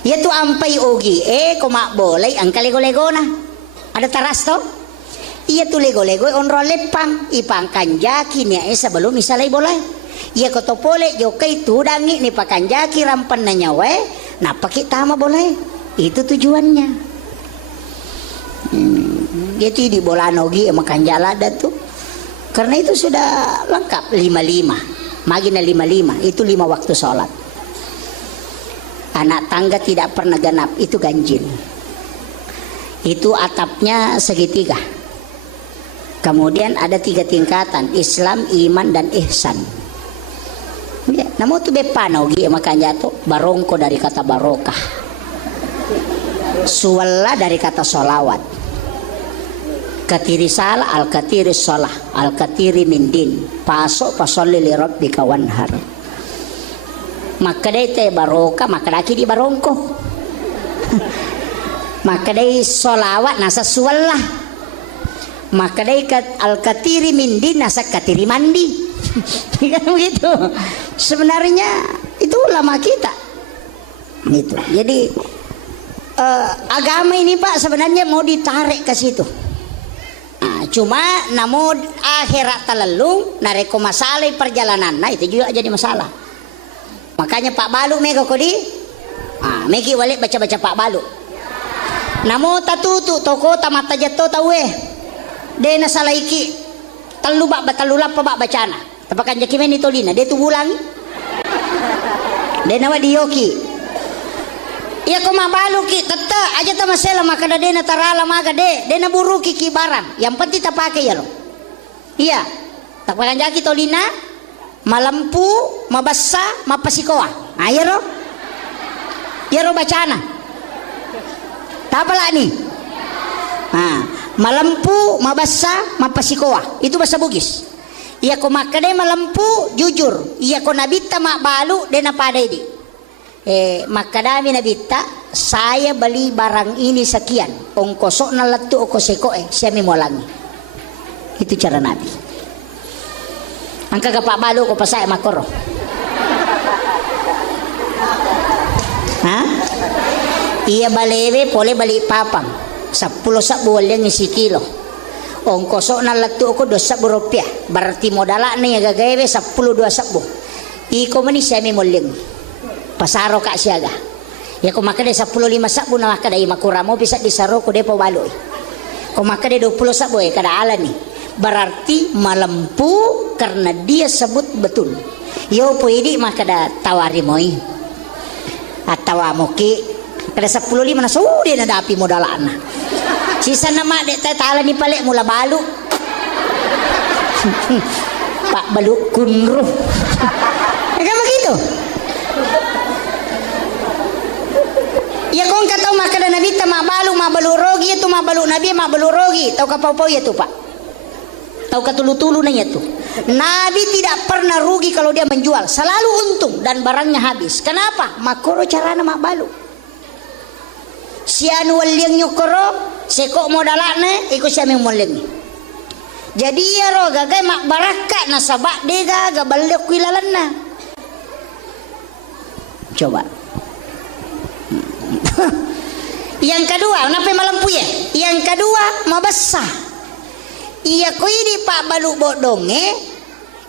ya tu ampai ogi ko mak boleh angka lego-lego na ada taras toh iya tu lego-lego onro lepang ipang kanjaki niya sebelum misalnya boleh iya koto pole jokai tudangi ni pakanjaki rampan na nyawe napakit tama boleh itu tujuannya gitu di bolanogi makan jalada tuh karena itu sudah lengkap 55 magina 55 itu 5 waktu sholat anak tangga tidak pernah genap itu ganjil itu atapnya segitiga kemudian ada 3 tingkatan Islam iman dan ihsan ya, namun itu bepanogi makanya tuh barongko dari kata barokah suwalla dari kata solawat katiri salah al katiri sholah al katiri mindin pasok pasolli li rabbika wanhar maka dete barokah maka daki di barongko maka dai solawat nasa suwallah maka dai al katiri mindin nasa katiri mandi kan begitu sebenarnya itu ulama kita gitu jadi agama ini pak sebenarnya mau ditarik ke situ. Nah, cuma namun akhirat terlalu nareko masalah perjalanan nah itu juga jadi masalah makanya Pak Balu mega kodi meki balik baca-baca Pak Balu. Namo tatutu toko tamata jatuh tahu dena salaiki telu bak batalulap bak bacana. Tapakan jakimen itu lina dia tu bulang. Dena wa diyoki. Iya ko mabalu ki tete aja ta masela maka dena tarala maga dena buruki ki barang. Yang penting ta pakai ya lo. Iya. Tapakan jaki tolina malampu mabassa mapasikoa. Ayo lo. Ya ro bacana. Tapala nih. Nah, malampu mabassa mapasikoa. Itu bahasa Bugis. Iya ko makade malampu jujur. Iya ko nabita makbalu dena padai di. Makadami nabita saya beli barang ini sekian. Ongkosok na latu okoseko siya mimulangi. Itu cara Nabi. Angka ka Pak Balu ko pa saya makoro. Hah? Iya balewe boleh balik papang 10 sabu yang isi kilo ongkosok na latu ko 2 sabu rupiah berarti modalak na ya gagawe 10 2 sabu iko mani semi muling pasaro kak siaga ya ko makade 10 5 sabu na makade makuramo bisa disaro ko depo baloy ko makade 20 sabu kada ala nih berarti malampu karena dia sebut betul yo puidi makada tawari moi atau amoki kada 10 5 na sudah na dapi modalana sisa nama dek tala ni palek mula balu Pak Balu kunruh kan begitu ya kong kata maka dan nabi ta mabalu rogi itu mabalu nabi mabalu rogi tahu kapau-pau ya tu Pak tahu katulu-tulu nanya tu Nabi tidak pernah rugi kalau dia menjual selalu untung dan barangnya habis kenapa makoro carana mabalu sian walyang nyukoro seko modalane ikut siya mengmuling jadi ya ro gagay mak baraka na sabak dega gabalok wilalan na coba yang kedua kenapa malampu ya yang kedua mabassa iya ko ini Pak Balu bodonge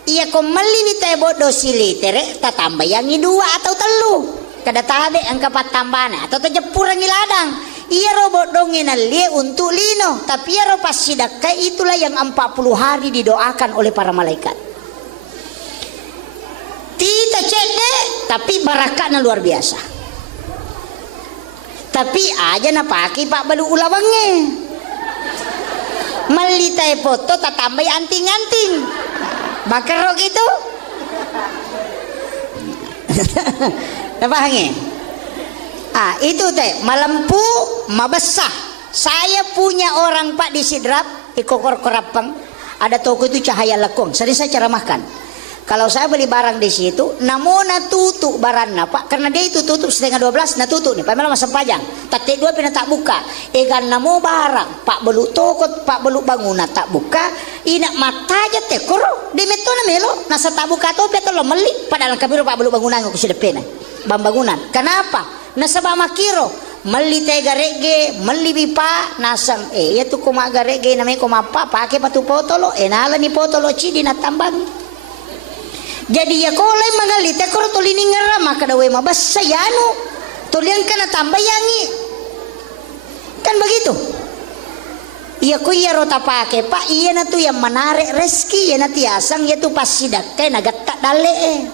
iya ko malini tayo bodo silitere tatambayangi 2 atau 3 kada tabe ang kapatambana atau tajepurang iladang iya ro bodonge na lie untuk lino tapi iya ro pasidakay itulah yang 40 hari didoakan oleh para malaikat tita cede tapi barakah na luar biasa tapi aja na paki Pak Balu ulawange malitay foto tatambay anting-anting bakar ro gitu Napahangi? Itu teh malampu mabassa. Saya punya orang Pak di Sidrap, di Kokor Korapang, ada toko itu Cahaya Lekong. Sering saya ceramahkan. Kalau saya beli barang di situ, namun tutup barangnya Pak, karena dia itu tutup setengah 12, tutup nih. Pamela masa pajang, tak 2 pina tak buka. Egan namo barang, Pak belu toko, Pak belu bangunan tak buka. Inak mata aja teh koro, di meto na melo, nasa tak buka to beto lo meli. Padahal kabiro Pak belu bangunan ko si depena, bangunan. Kenapa? Nasa ba makiro, meli teh garege, meli bipa, nasam ya tu kuma garege namanya kuma apa, pakai patu potolo, nala ni potolo cidi na tambang. Jadi ya kolay mangalite koro tolini ngarama kada we mabassa yano tolian kana tambayangi kan begitu iya ko iya rota pake Pak iya na tu yang menarik rezeki iya na tiasang iya tu pasidak kay nagatta dale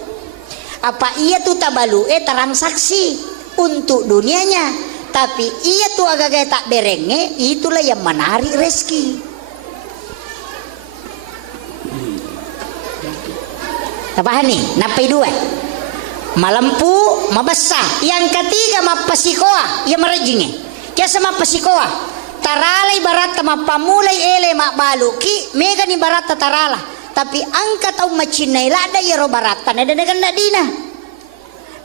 apa iya tu tabalu transaksi untuk dunianya tapi iya tu agak tak berenge itulah yang menarik rezeki. Tapahan nih, napai 2 malampu mabassa yang ketiga mapasikoa ya merejinge kaya sa mapasikoa taralay barata mapamulay ele makbalu ki mega ni barata tarala tapi angka tau machinay lada yero barata na dadagan na dina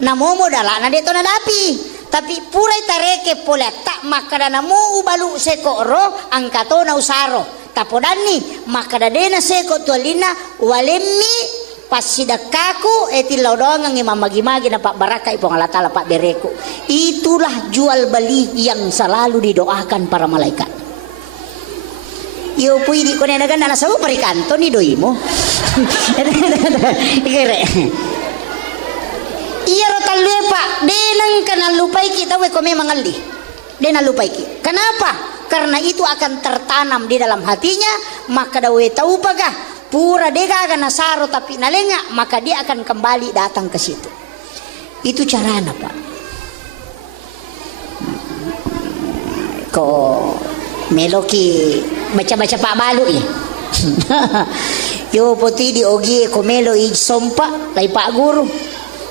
namumudala na dito na dapi tapi puray tareke poleta makada namu ubalu seko ro angka to na usaro tapodan ni makada dena seko tualina walemmi pasidakaku etilaw doang ang imamagi-magi na Pak Baraka ipong alatala Pak Bereko itulah jual beli yang selalu didoakan para malaikat yo pwede ko na nagan na sa parikanto ni doy mo iya rotal lupa denang kana lupai kita we kome mangaldi dena lupai ki. Kenapa? Karena itu akan tertanam di dalam hatinya, maka dawe tahu pagah pura dega kana saro tapi nalenga, maka dia akan kembali datang ke situ. Itu caranya Pak. Kok meloki baca-baca Pak Balu ya. Yo poti di ogi ko melo i sompa lai Pak Guru.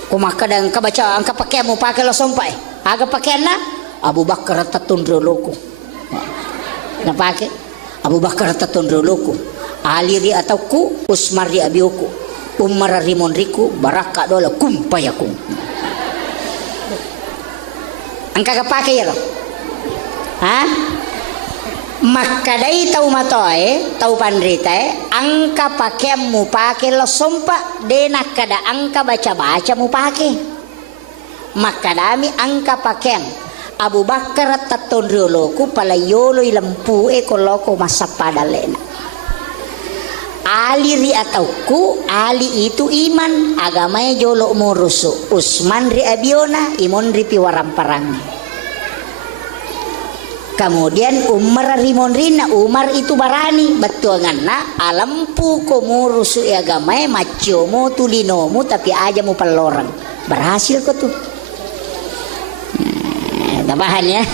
Ko makadang ka baca angka pakai mo pakai lo sompa aga pakai na Abu Bakar tatundro loko. Na pakai Abu Bakar tatundro loko. Ali ri atauku Usmar ri abiuku. Umar rimon riku baraka dola kumpayakum. Angka ka pakai ya lo. Hah? Maka dai tau matoe tau pandritae angka pakai mu pakai lo sompa dena kada angka baca mu pakai maka dami angka pakai Abu Bakar tatondrolo ku pala yolo ilampu koloko masa padalena Ali ri atauku Ali itu iman agamanya jolo murusu Usman ri abiona imon ri piwaram parang. Kemudian Umar rimonrina Umar itu barani betul ngana alampu komu rusu agamae maciomu tulinomu tapi aja mu pelorang berhasil kok tuh tambahan ya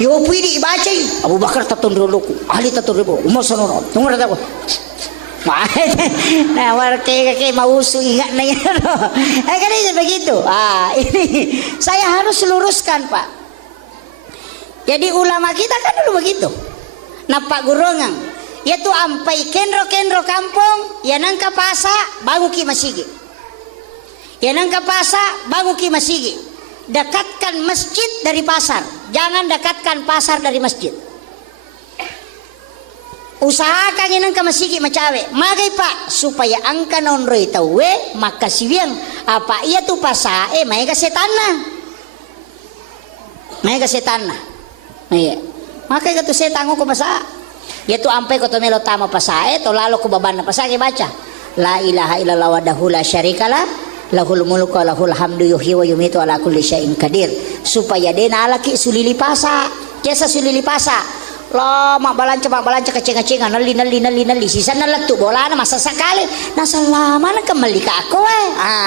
yo pudi baca Abu Bakar tatundruluku Ali tatundruluku Umar sono tunggu aku nah warga mausu ingat na yan kan itu begitu ini saya harus luruskan Pak. Jadi ulama kita kan dulu begitu. Napak gurongang. Yaitu ampai kenro kampung. Ya nangka pasa bangu ki masigi. Ya nangka pasa bangu ki masigi. Dekatkan masjid dari pasar. Jangan dekatkan pasar dari masjid. Usahakan yang nangka masigi macawe. Magai Pak supaya angka nonroi tawe maka siwiang apa iya tu pasa mai kasetana. Mai kasetana. Iya, makanya kata saya tangguh ko pasa. Ya tu ampai ko to melo tama pasae to lalo ko baban na pasa baca. La ilaha illallah wahdahu la syarikalah lahul mulku wa lahul hamdu yuhyi wa yumitu ala kulli syai'in qadir. Supaya dena alaki sulili pasa. Kesa sulili pasa. Lama balanca keceng-kecengan nali sisa naletu bola na masa sakali. Nasa lama na kembali ka ako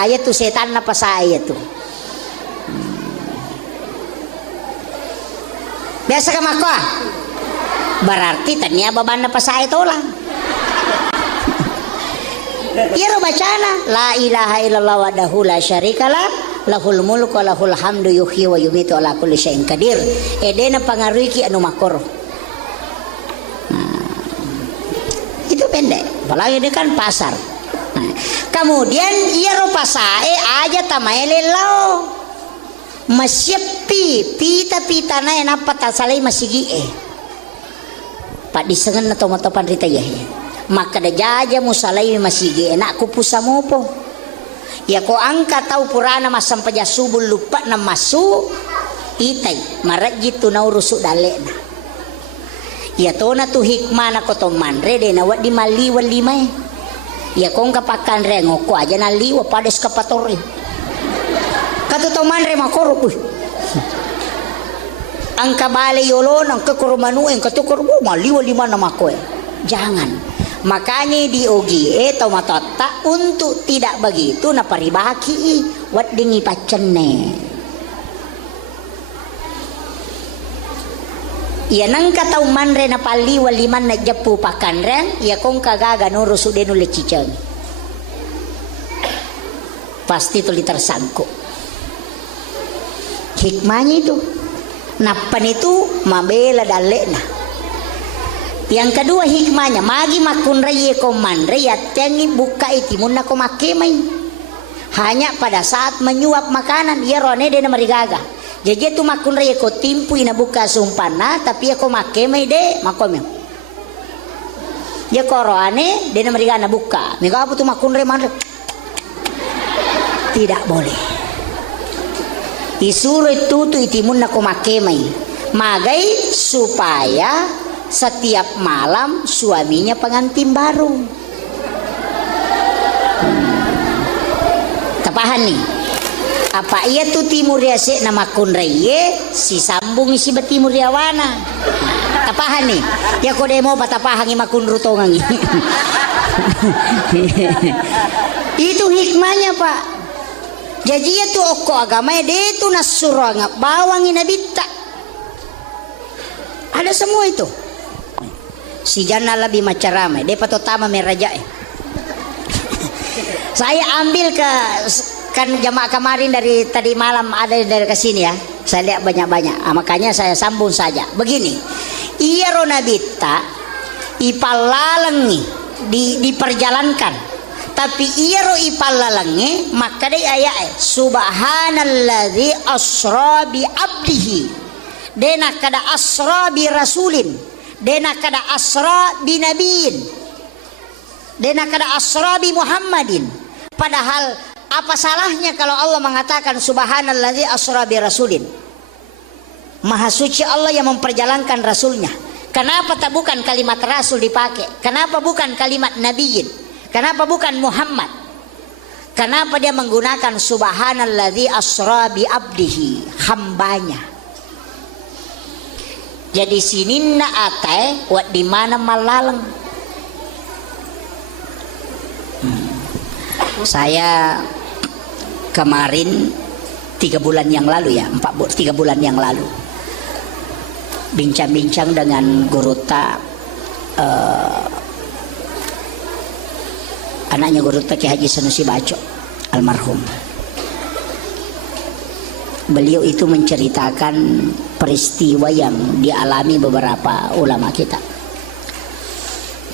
ya tu setan na pasae tu. Biasa ka mako berarti tanya baban na pasay tolang iro bacana la ilaha illallah wahdahu la syarikalah lahul mulku wa lahul hamdu yuhyi wa yumitu ala kulli syai'in qadir edena pangaruhi ki anu makor itu pendek apalagi ini kan pasar kemudian iro pasae aja tamaele lao masyepi pita na yang apa tasalai masigi Pak disengen atau mata pandrita ya maka da jaja musalai masigi enak kupusa mo po ya ko angka tau purana masam paja subul lupa na masu itay marajit tu na urusuk dale na ya to na tu hikmah na ko to manre de na wat di maliwan limay ya kong kapakan rengo ko aja na liwa pades kapatori katutuman re makorup ang kabale yolon ang kekurumanu ang katukurbo maliwa lima nama ko jangan makanya di ogi tau matata untuk tidak begitu na paribaki wat dingi pacenne ya nang katau manre na paliwa liman na japu pakanren ya kong kagaga no rusudenu leciceng pasti tuli tersangkut hikmahnya itu napan itu mabela dalena yang kedua hikmahnya magi makun raya koman raya tengi buka itimun na komakemay hanya pada saat menyuap makanan ya rone dena marigaga jadi itu makun raya ko timpu ina buka sumpana tapi ya komakemay de makomem ya koroane dena marigaga buka mega apa tu makun raya man tidak boleh isuruh itu itimun na kumakemay magai supaya setiap malam suaminya pengantin baru tapahan nih Apa iya tu timur ya si nama kunreye si sambung si betimur ya wana. Tapahan nih. Ya ko demo patapahangi makun rutongang. Itu hikmahnya Pak. Jadi ya tu oko agama ya de tu nasuranga bawangin nabita. Ada semua itu. Si jana lebih macarame, de patotama meraja. Saya ambil kan jamaah kemarin dari tadi malam ada dari ke sini ya. Saya lihat banyak-banyak. Makanya saya sambung saja. Begini. Iya ronabita ipalalangi diperjalankan. Tapi iya ro ipalalangi maka dai ayat subhanalladzi asra bi abdihi. Dena kada asra bi rasulin. Dena kada asra bi nabiyin. Dena kada asra bi Muhammadin. Padahal apa salahnya kalau Allah mengatakan subhanalladzi asra bi rasulin? Maha suci Allah yang memperjalankan rasulnya. Kenapa tak bukan kalimat rasul dipakai? Kenapa bukan kalimat nabiyin? Kenapa bukan Muhammad? Kenapa dia menggunakan subhanalladzi asra bi abdihi, hambanya? Jadi sini na atai wat di mana malalang. Saya kemarin 3 bulan yang lalu ya 3 bulan yang lalu bincang-bincang dengan Guru Ta anaknya Guru Ta Ki Haji Sanusi Baco almarhum. Beliau itu menceritakan peristiwa yang dialami beberapa ulama kita.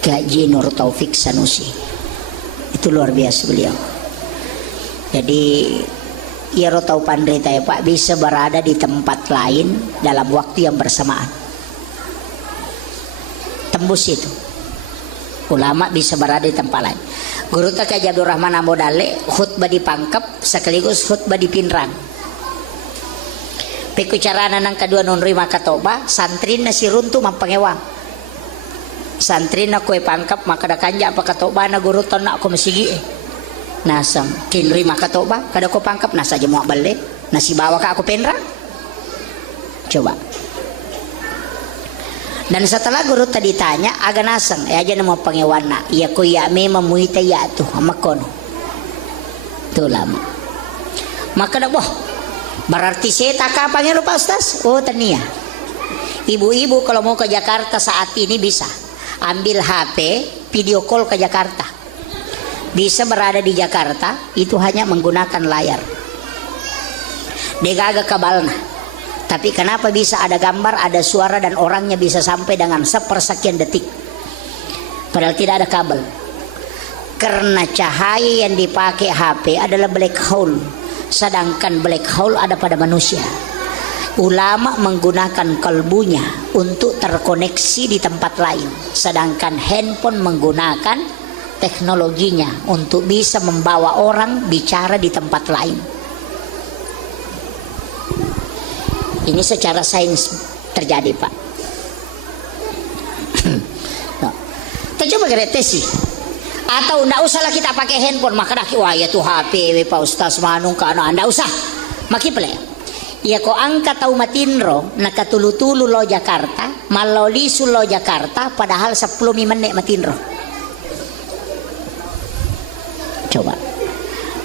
Ki Haji Nur Taufik Sanusi itu luar biasa beliau. Jadi ia tahu pandai ya Pak bisa berada di tempat lain dalam waktu yang bersamaan. Tembus itu. Ulama bisa berada di tempat lain. Guru Tak Haji Abdul Rahman Ambodale khutbah di Pangkep sekaligus khutbah di Pinrang. Peku carana nang kedua non rima katoba santri nasi runtu mampangewang. Santri na kue Pangkep maka da kanja apa katoba na guru ton nak ko masigi. Nasam kinri maka toba kada ko Pangkep nasa aja mau balik nasi bawa ke aku Pinrang coba. Dan setelah guru tadi tanya agak nasang aja nama pengewana iya ko ya memang muita ya tuh makono tuh lama maka dah boh berarti saya tak kapan ya lupa Ustaz. Oh tania ibu-ibu kalau mau ke Jakarta saat ini bisa ambil HP video call ke Jakarta. Bisa berada di Jakarta itu hanya menggunakan layar. Dia agak kabalna. Tapi kenapa bisa ada gambar, ada suara dan orangnya bisa sampai dengan sepersekian detik. Padahal tidak ada kabel. Karena cahaya yang dipakai HP adalah black hole. Sedangkan black hole ada pada manusia. Ulama menggunakan kalbunya untuk terkoneksi di tempat lain. Sedangkan handphone menggunakan teknologinya untuk bisa membawa orang bicara di tempat lain. Ini secara sains terjadi Pak. Kita coba geretesi. Atau ndak usahlah kita pakai handphone maka dah wah ya tuh HP Pak Ustaz manung kana ndak usah. Maki pele. Ya ko angka tau matinro nakatulu-tulu lo Jakarta, maloli lo Jakarta padahal 10 menit matinro. Coba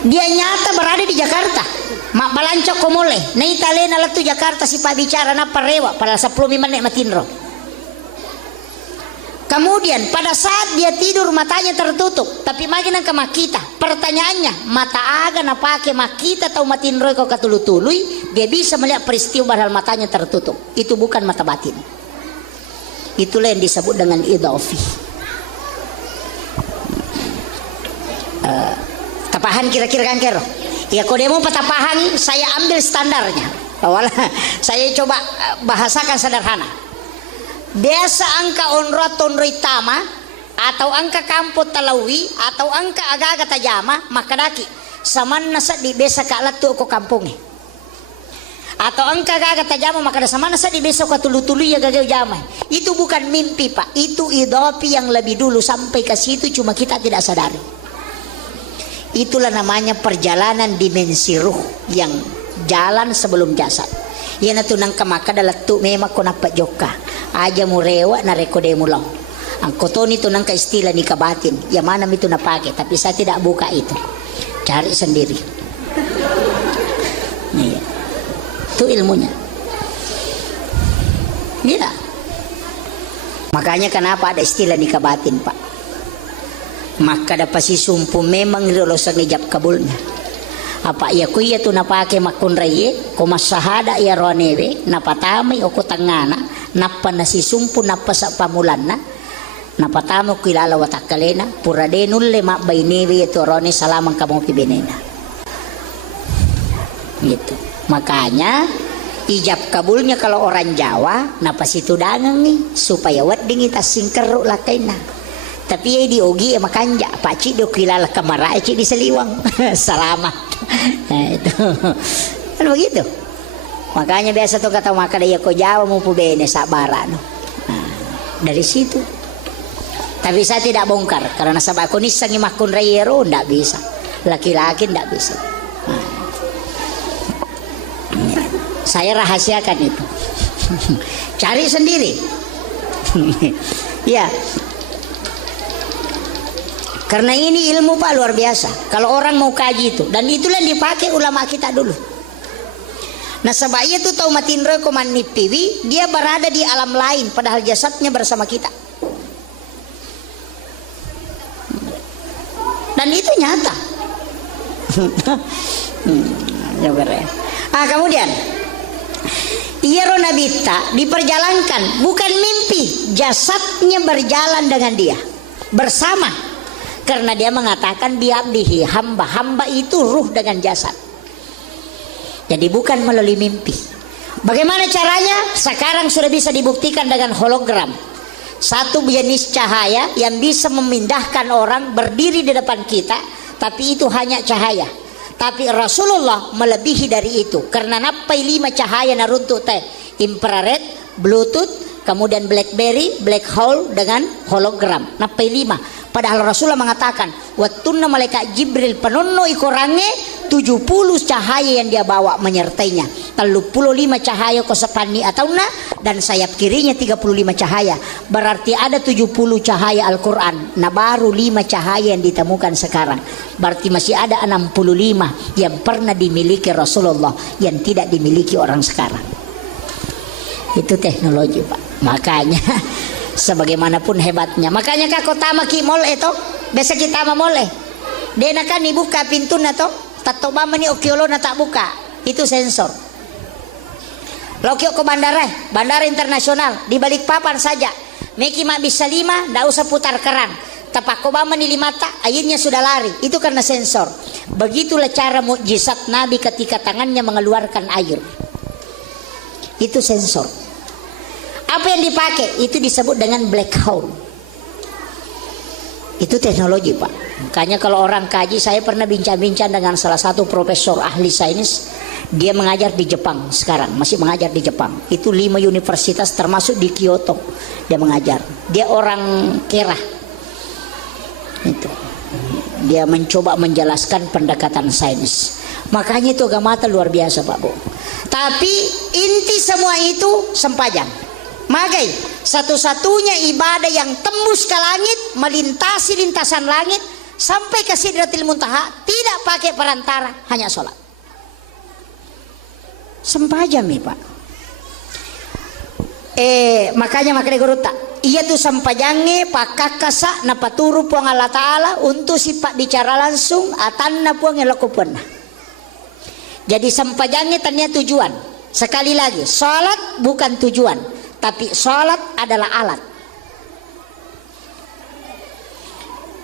dia nyata berada di Jakarta mak balancok komole na italena latu Jakarta si pak bicara na parewa pada 10 menit matinro. Kemudian pada saat dia tidur matanya tertutup tapi makin ke makita pertanyaannya mata aga na pake makita atau matinro kau katulu-tului dia bisa melihat peristiwa padahal matanya tertutup. Itu bukan mata batin, itulah yang disebut dengan idhofi. Tapahan kira-kira kan kero ya kau demo patapahan saya ambil standarnya awalnya saya coba bahasakan sederhana biasa angka onroton ritama atau angka kamput talawi atau angka aga-aga tajama maka daki saman nasa di besa kalat tu ko kampungnya atau angka aga-aga tajama maka sama nasa di besa ko tulu-tulu ya gagau jamai. Itu bukan mimpi Pak, itu idhofi yang lebih dulu sampai ke situ cuma kita tidak sadari. Itulah namanya perjalanan dimensi ruh yang jalan sebelum jasad. Yan natunang kamaka dalattu memang ko napajoka. Aja mo rewa na rekode mo lang. Ang koton ito ng kaistila ni kabatin. Yamanam ito napake. Tapi saya tidak buka itu. Cari sendiri. Itu ilmunya. Iya. Makanya kenapa ada istilah ni kabatin, Pak? Maka dapat si sumpu memang lolos ang ijab kabulnya. Apa ya kuya tu napake makunraye ko masahada ya ronewe napatamay o kutangana napa na si sumpu napa sa pamulan na napatamo kilala watakalena puradenul lema bainewe ito rone salamang kamong pibenena. Gitu. Makanya ijab kabulnya kalau orang Jawa napa situ dangang nih supaya wat dingin tasingkeruk lakay na. Tapi ya di ogi makanja pakcik do kilala kamara cik di seliwang selamat. Nah, itu kan begitu. Makanya biasa tuh kata maka daya ko Jawa mau pubene sabaran. Nah, dari situ. Tapi saya tidak bongkar karena sabak ko nisang imakun rayero ndak bisa. Laki-laki ndak bisa. Nah, saya rahasiakan itu. Cari sendiri. Ya. Karena ini ilmu Pak luar biasa. Kalau orang mau kaji itu, dan itulah yang dipakai ulama kita dulu. Nah sebab itu tahu matindro koman nipiwi, dia berada di alam lain, padahal jasadnya bersama kita. Dan itu nyata. Kemudian Iyaro Nabita diperjalankan, bukan mimpi, jasadnya berjalan dengan dia bersama. Karena dia mengatakan biabdihi, hamba-hamba itu ruh dengan jasad. Jadi bukan melalui mimpi. Bagaimana caranya? Sekarang sudah bisa dibuktikan dengan hologram. Satu jenis cahaya yang bisa memindahkan orang berdiri di depan kita, tapi itu hanya cahaya. Tapi Rasulullah melebihi dari itu. Karena napai 5 cahaya naruntuk teh, infrared, bluetooth, kemudian blackberry, black hole dengan hologram. Napai 5. Padahal Rasulullah mengatakan, wattunna malaikat Jibril penunno ikorange 70 cahaya yang dia bawa menyertainya. 35 cahaya kosepani atauna dan sayap kirinya 35 cahaya. Berarti ada 70 cahaya Al-Quran. Nah baru 5 cahaya yang ditemukan sekarang. Berarti masih ada 65 yang pernah dimiliki Rasulullah yang tidak dimiliki orang sekarang. Itu teknologi Pak. Makanya sebagaimanapun hebatnya. Makanya kak kota maki mall itu biasa kita mamole. Dena kan dibuka pintu na to, tatoba mani okiolo na tak buka. Itu sensor. Lokio ke bandara internasional di balik papan saja. Meki mak bisa 5, ndak usah putar keran. Tapak koba mani 5 tak, airnya sudah lari. Itu karena sensor. Begitulah cara mukjizat Nabi ketika tangannya mengeluarkan air. Itu sensor. Apa yang dipakai? Itu disebut dengan black hole. Itu teknologi Pak. Makanya kalau orang kaji, saya pernah bincang-bincang dengan salah satu profesor ahli sains. Dia mengajar di Jepang sekarang, masih mengajar di Jepang. Itu 5 universitas termasuk di Kyoto. Dia mengajar. Dia orang kera. Itu. Dia mencoba menjelaskan pendekatan sains. Makanya itu agama luar biasa Pak Bu. Tapi inti semua itu sempajang. Magai satu-satunya ibadah yang tembus ke langit, melintasi lintasan langit sampai ke Sidratil Muntaha, tidak pakai perantara, hanya sholat. Sempajam nih Pak. Makanya guru tak. Iya tuh sampajangnya pakakasa na paturu puang Allah Ta'ala untuk sifat bicara langsung atanna puang elokupun. Jadi sampajangnya tanya tujuan. Sekali lagi, sholat bukan tujuan. Tapi sholat adalah alat.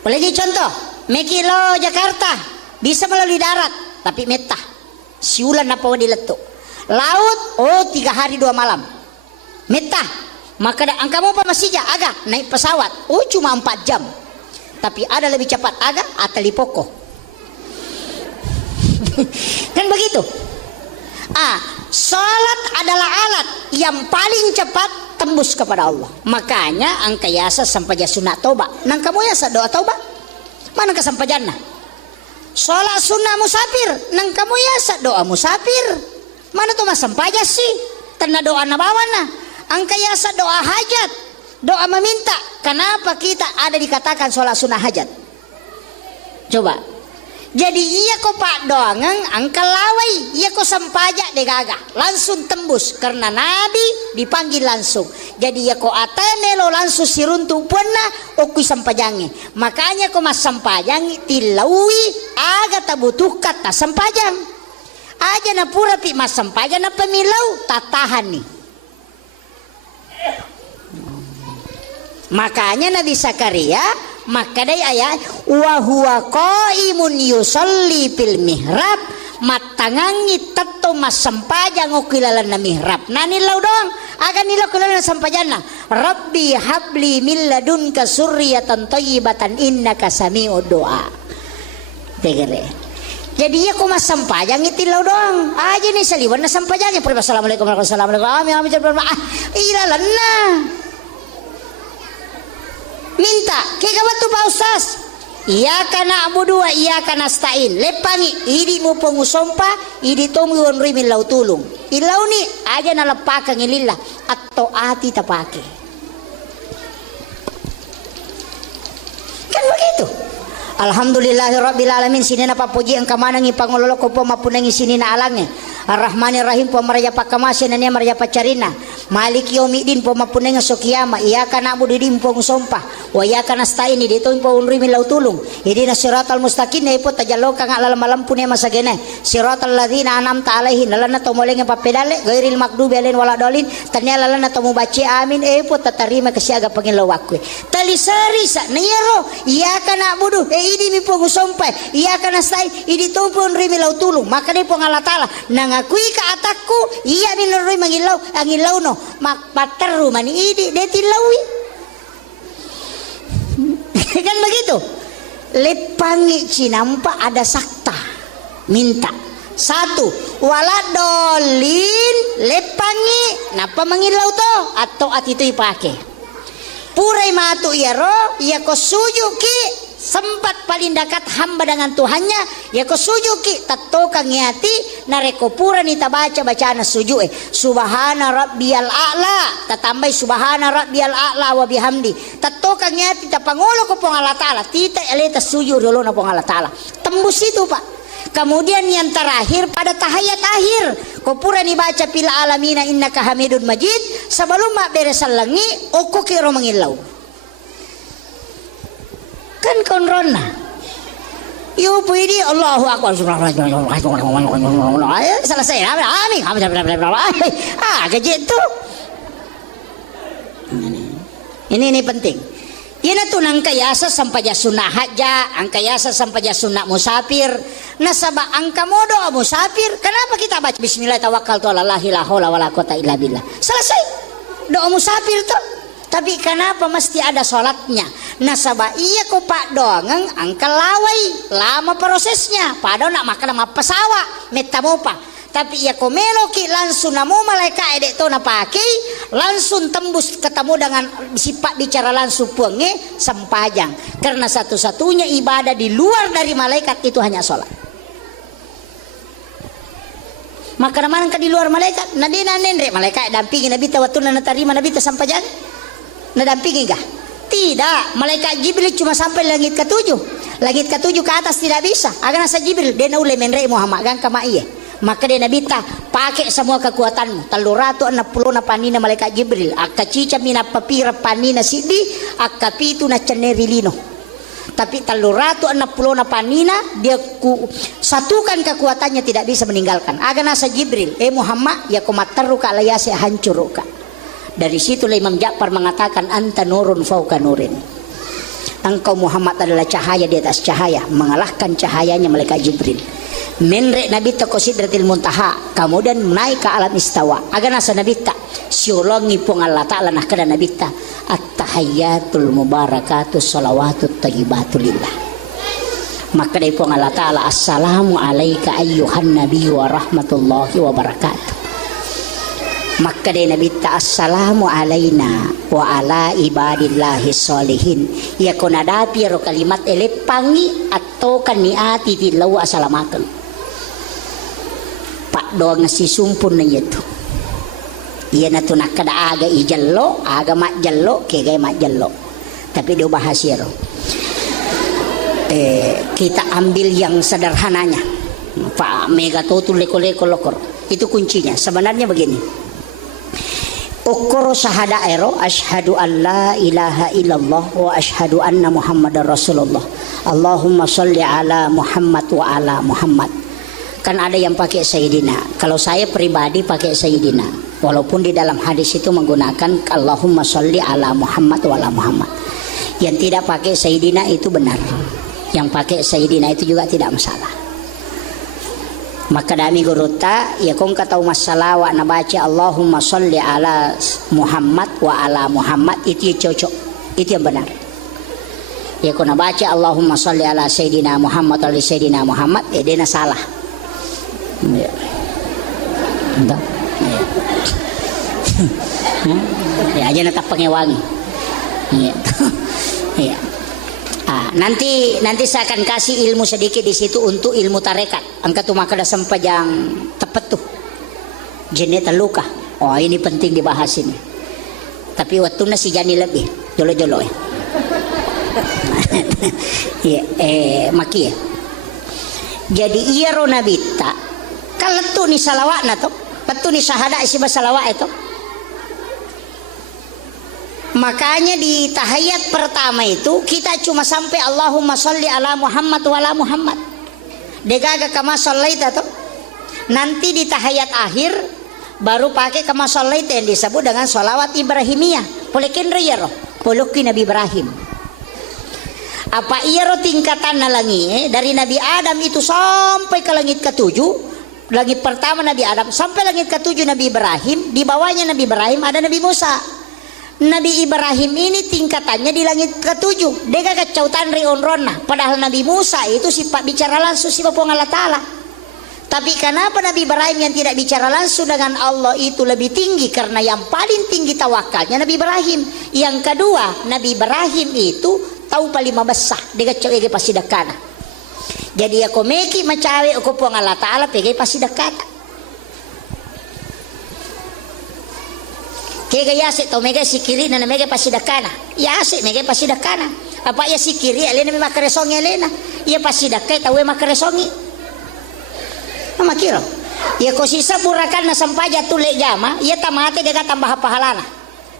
Lagi contoh, Mekilo Jakarta bisa melalui darat, tapi metah. Siulan apa diletuk. Laut, 3 hari 2 malam. Metah. Maka angkamu apa masih agak naik pesawat, cuma 4 jam. Tapi ada lebih cepat agak atali poko. Kan begitu. Salat adalah alat yang paling cepat tembus kepada Allah. Makanya angka yasa sampaja sunat toba. Nang kamu yasa doa toba. Mana kesampajanna? sholat sunnah musafir nang kamu yasa doa musafir. Mana tuh mas sampaja sih tanda doa nabawana angka yasa doa hajat, doa meminta. Kenapa kita ada dikatakan sholat sunnah hajat? Coba. Jadi iya ko pak doangang angka lawai, iya ko sampaja de gagah langsung tembus karena Nabi dipanggil langsung. Jadi iya ko atene lo langsung siruntu puana okui sampajangi. Makanya ko mas sampajangi tilaui aga tabutuh kata sampajang. Aja na pura pi mas sampajang na pemilau tatahan nih. Makanya Nabi Zakaria maka day ayat wa huwa qaimun yusalli fil mihrab matangangi tatto mas sampajang okilalan na mihrab nanilaw doang aga nilaw kilalan na sampajana rabbi habli min ladunka surriyatan thayyibatan innaka sami'ud doa tegere. Jadi ya ko mas sampajang itilaw doang aja nih saliwan na sampajang assalamualaikum warahmatullahi wabarakatuh ilalan na minta kaya batu Pak Ustaz iya kana abudu wa iya kana stain lepangi idi mo pangusompa idi tomuyon rimin law tulong ilaw ni aja nalapakang ilila atau ati tapake kan begitu. Alhamdulillahirabbil alamin sini na papuji ang kamanang ipangulolo ko po mapunang sini na alangnya Ar-Rahmanir Rahim po maraya pakamasin na niya maraya pacarina Malik yaumiddin po mapunang sokiyama iyyaka na'budu din po ngusompa wa iyyaka nasta'in dito po unri milaw tulong idi na siratal mustaqim na ipo tajalo ka nga lalam po niya masagene siratal ladzina an'amta alaihim lalan na tumuleng nga papedale gairil makdubi alaihim wala dolin tanya lalan na tumubaci amin ipo tatarima kasi aga Panginoon wakwe talisari sa niyero iyyaka na'budu idi mi po ngusompa iyyaka nasta'in idi to po unri milaw tulong maka di po nga latala nangakui ka atakku iya minurui mangilaw ang ilaw no makpateru mani idi detilawi kan begitu. Lepangi cinampa ada sakta minta satu wala dolin lepangi napa mangilaw to atau at ito ipake puray matu iyaro iya ko suyuki sempat paling dekat hamba dengan Tuhannya ya ko sujuki tatto kang yati narekopura ni tabaca bacaan sujud subhana rabbiyal a'la tatambay subhana rabbiyal a'la wa bihamdi tatto kang yati tapangulo ko pong Allah taala tita eleta sujud dulu na pong Allah taala tembus itu Pak. Kemudian yang terakhir pada tahiyat akhir kopura ni baca pil alamina innaka hamidun majid sebelum mak beresan lengi oko kiro mengilau kan konrona yo pwede Allahu akbar selesai amin gaji itu ini penting yan ito nang kayasa sampaja sunnah haja ang kayasa sampaja sunnah musafir nasaba ang kamodo musafir kenapa kita baca bismillah tawakkaltu ala la ilaha wala quwata illa billah selesai doa musafir tuh. Tapi kenapa mesti ada sholatnya? Nasaba iya ko pak doangang angka lawai lama prosesnya. Padahal nak makan sama pesawat metamu pa. Tapi iya ko meloki langsung namu malaikat edek to napaki langsung tembus ketemu dengan sifat bicara langsung puange sampajang. Karena satu-satunya ibadah di luar dari malaikat itu hanya sholat. Maka naman ka di luar malaikat nadina nendre malaikat dampingi nabi tawatun na tarima nabi sampajang. Nadampingi kah? Tidak, malaikat Jibril cuma sampai langit ke-7. Langit ke-7 ke atas tidak bisa. Agar nasa Jibril dia naule menrei Muhammad gang kama iya. Maka dia nabi ta pakai semua kekuatanmu. 360 na panina malaikat Jibril. Akacica mina papira panina sidi akapitu na cenerilino. Tapi 360 na panina dia satukan kekuatannya tidak bisa meninggalkan. Agar nasa Jibril, Muhammad ya komataru ka layasi hancur ka. Dari situlah Imam Ja'far mengatakan anta nurun fauka nurin. Engkau Muhammad adalah cahaya di atas cahaya, mengalahkan cahayanya malaikat Jibril. Menrek Nabi ta ko sidratil muntaha, kemudian naik ke alam istawa. Agana sa Nabi ta siulongi pong Allah Ta'ala nah kada Nabi ta at-tahiyyatul mubarakatuh salawatut thayyibatu lillah. Maka dari pong Allah Ta'ala assalamu alayka ayyuhan nabi wa rahmatullahi wa barakatuh. Maka dari Nabi ta assalamu alaina wa ala ibadillahi sholihin ya konadapi ro kalimat elepangi atau kan niati ti lawa salamakan pak do ngasi sumpun na itu iya na tunak kada aga ijallo aga mak jallo kegay mak jallo tapi do bahasiro kita ambil yang sederhananya pak mega totul leko-leko lokor itu kuncinya sebenarnya begini ukuro syahada ero asyhadu an la ilaha illallah wa asyhadu anna muhammadar rasulullah Allahumma sholli ala Muhammad wa ala Muhammad. Kan ada yang pakai sayyidina, kalau saya pribadi pakai sayyidina walaupun di dalam hadis itu menggunakan Allahumma sholli ala Muhammad wa ala Muhammad. Yang tidak pakai sayyidina itu benar, yang pakai sayyidina itu juga tidak masalah. Maka dami guruta ya kong katau masalah wa nabaca Allahumma sholli ala Muhammad wa ala Muhammad itu cocok, itu yang benar. Ya kong nabaca Allahumma sholli ala Sayyidina Muhammad wa ala Sayyidina Muhammad ya dia salah. Ya. Entah. Ya aja natap pengewangi. Ya. Ya. Nanti saya akan kasih ilmu sedikit di situ untuk ilmu tarekat. Angka tu maka dah sempajang tepat tuh. Jenis luka. Oh ini penting dibahas ini. Tapi waktu nasi jani lebih jolo-jolo ya. Ya maki ya. Jadi iya rona bita. Kalau tu ni salawat na tu, betul ni syahada isi salawat itu. Makanya di tahiyat pertama itu kita cuma sampai Allahumma sholli ala Muhammad wa ala Muhammad. Degaga kama shallaita tuh. Nanti di tahiyat akhir baru pakai kama shallaita yang disebut dengan sholawat Ibrahimiyah. Polekin riyaro, poloki Nabi Ibrahim. Apa iya ro tingkatan nalangi dari Nabi Adam itu sampai ke langit ketujuh. Langit pertama Nabi Adam sampai langit ketujuh Nabi Ibrahim. Di bawahnya Nabi Ibrahim ada Nabi Musa. Nabi Ibrahim ini tingkatannya di langit ketujuh. Dia gak kacautan rionrona. Padahal Nabi Musa itu sifat bicara langsung si Bapak Allah Ta'ala. Tapi kenapa Nabi Ibrahim yang tidak bicara langsung dengan Allah itu lebih tinggi? Karena yang paling tinggi tawakalnya Nabi Ibrahim. Yang kedua Nabi Ibrahim itu tahu paling besar. Dia kacau pasti dekana. Jadi aku meki mencari aku Bapak Allah Ta'ala pegai pasti dekana. Kega ya se to mega sikiri na mega pasidakana ya se mega pasidakana apa ya sikiri alena me makaresongi alena ya pasidakai tawe makaresongi ama kiro ya ko sisa burakan na sampaja tule jama ya tamate dega tambah pahalana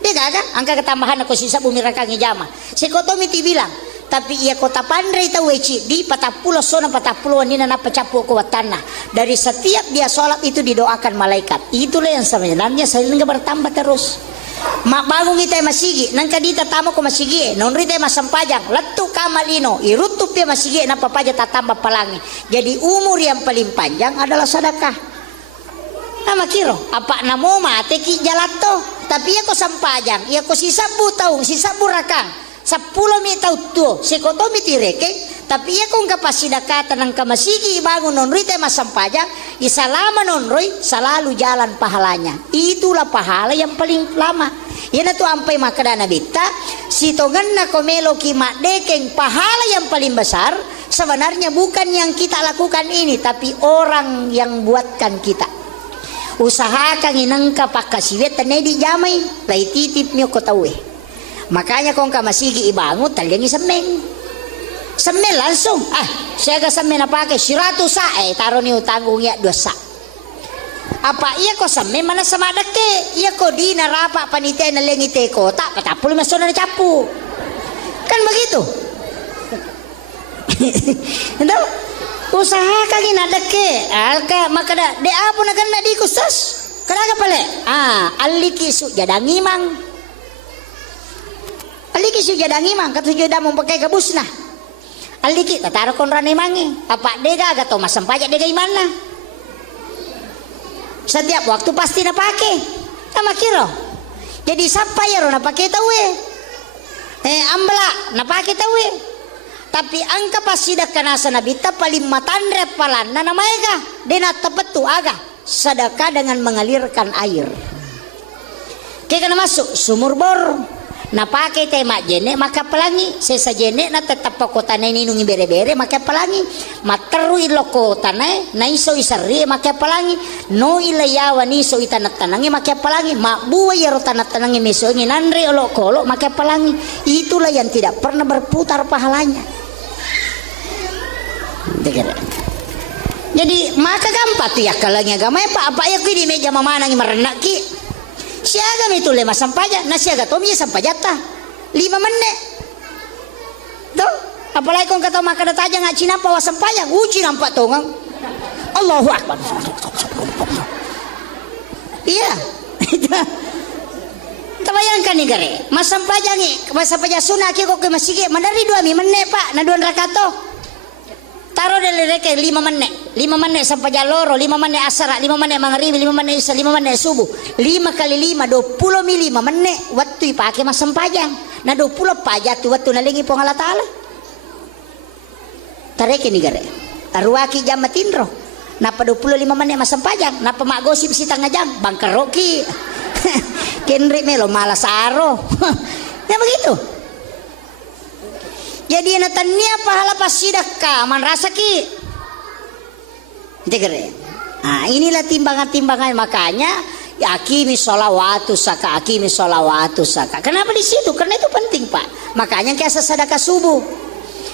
dia gaga angka ketambahan ko sisa bumirakan jama si kotomi ti bilang tapi ia kota pandai tahu di 40 sona 40 nina na pacapu ko watana dari setiap dia sholat itu didoakan malaikat itulah yang sebenarnya saya enggak bertambah terus mak bangun kita masigi nang kadita tamo ko masigi non rite masampajang letu kamalino irutup dia masigi na papaja tatambah palangi jadi umur yang paling panjang adalah sedekah nama kiro apa namo mate ki jalato tapi ia ko sampajang ia ko sisa taung sisa rakang 10 mi tau tuh sekoto mi tireke tapi ya kung kapasidakatan ng kamasigi bangun non rite masampajang isalama non roy selalu jalan pahalanya itulah pahala yang paling lama yan tu ampai makadana bita sitongan na komelo kima dekeng pahala yang paling besar sebenarnya bukan yang kita lakukan ini tapi orang yang buatkan kita usahakan inangka pakasiwet tanay di jamay lay titip nyo ko tawe. Makanya kung kamasigi ibangot talyangi semen langsung saya ga semen na pakai 100 sa taro ni utanggungnya 2 sa apa iya ko semen mana sama dake iya ko di narapa panitia na lengite ko tak patapul maso na capu kan begitu entah usaha kagi nadake alka makada de apo na ganda di kusas karaga pale aliki su jadangi mang aliki su jadangi mang katu joda mau pakai gabus nah aliki tataro kon rane mangi apa dega gato masampajak dega imana setiap waktu pasti na pakai sama kiro jadi siapa ya ro na pakai tawe ambla na pakai tawe tapi angka pasti dah kena sanabita paling matandre palan na namanya dena tepat tu aga sedekah dengan mengalirkan air kaya kena masuk sumur bor na pakai tema jene maka pelangi sesa jene na tetap pokotane ninungi bere-bere maka pelangi materu iloko tanai na iso isari maka pelangi no ilayawa ni iso itanat tanangi maka pelangi mak buah ya tanat tanangi mesongi nandre olok kolok maka pelangi. Itulah yang tidak pernah berputar pahalanya. Jadi maka gampang tuh ya kalangnya agama apa ya di meja mamana ngi merenak ki siaga itu lema sampaja na siaga tomi sampajata 5 menit tuh apalagi kau kata maka dataja ngaci nampak wa sampaja uji nampak tongang Allahu Akbar iya tabayangkan nih gare mas sampaja sunah ki kok masih mandari 2 menit pak na 2 rakato taruh dari reke 5 menit sampai jaloro 5 menit asar 5 menit maghrib 5 menit isya 5 menit subuh 5 kali 5 25 menit waktu pakai mas sempajang na 20 pajat waktu nalingi pong Allah Ta'ala tareke ni gare arwaki jam matindro napa 25 menit mas sempajang napa mak gosip si tengah jam bangkeroki kenri melo malas aro ya begitu. Jadi natania pahala pasidaka man rasa ki. Degere. Nah, inilah timbangan-timbangan makanya akimi sholawatu saka akimi sholawatu saka. Kenapa di situ? Karena itu penting, Pak. Makanya kayak sedekah subuh.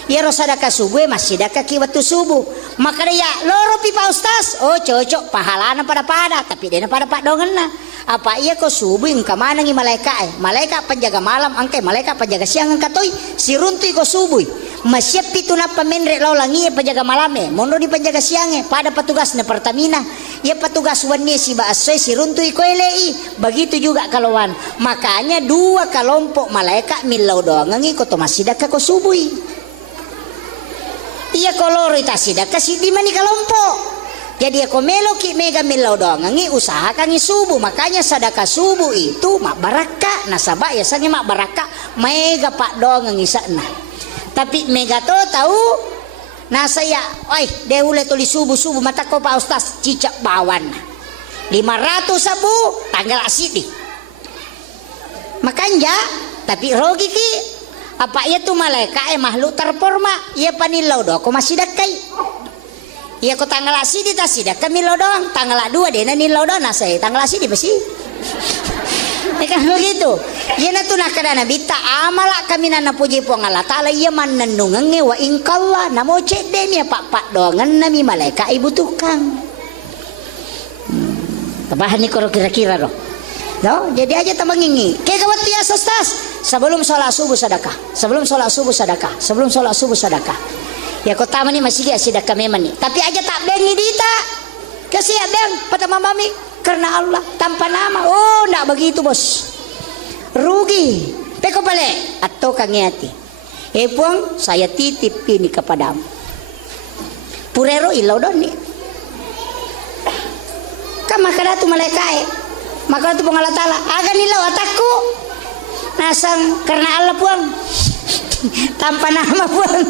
Ya sedekah subuh masih sedekah ki waktu subuh. Makanya ya loro pi Pak Ustaz. Oh, cocok pahalana pada tapi dia pada pak dongenna. Apa iya kok subuh engka mana ngi malaikat penjaga malam angke malaikat penjaga siang angkatoi si runtui kok subuh masyap itu napa menrek laulangi penjaga malame mondo di penjaga siange pada petugas na Pertamina ya petugas wannya si baasai si runtui ko elei begitu juga kalauan makanya 2 kelompok malaikat milau doang ngi ko to masidaka ko subuh iya koloro itasidaka si di mani kelompok. Jadi aku meloki mega milau doang ngi usahakan ngi subuh makanya sedekah subuh itu mak baraka nasabah ya sange mak baraka mega pak doang ngi sana tapi mega to tahu nah saya oi dehule tulis subuh mata ko Pak Ustaz cicak bawan 500 sabu tanggal asidi makanya tapi rogi ki apa ya tuh malaikat makhluk terforma ya panilau do aku masih dekai. Iya ko tanggal asidi ta sida kami lo doang tanggal 2 deh nani lo doang saya tanggal asidi pasti ya kan begitu ya na tu nakadana bita amala kami nana puji pong Allah Ta'ala iya man nanungange wa ingkalla namo cek demi pak doangan nami malaikat ibu tukang tabahan ni koro kira-kira roh no? Jadi aja tamangingi kayak kawat ya Ustaz sebelum sholat subuh sedekah ya kota mani masih dia sidak kami mani tapi aja tak bengi dita kasih beng pertama mami karena Allah tanpa nama oh ndak begitu bos rugi peko balik atau kangiati puang saya titip ini kepadamu purero ilau doni kan makanya tu malaikat maka tu Allah Ta'ala agan ilau ataku nasang karena Allah puang tanpa nama puang.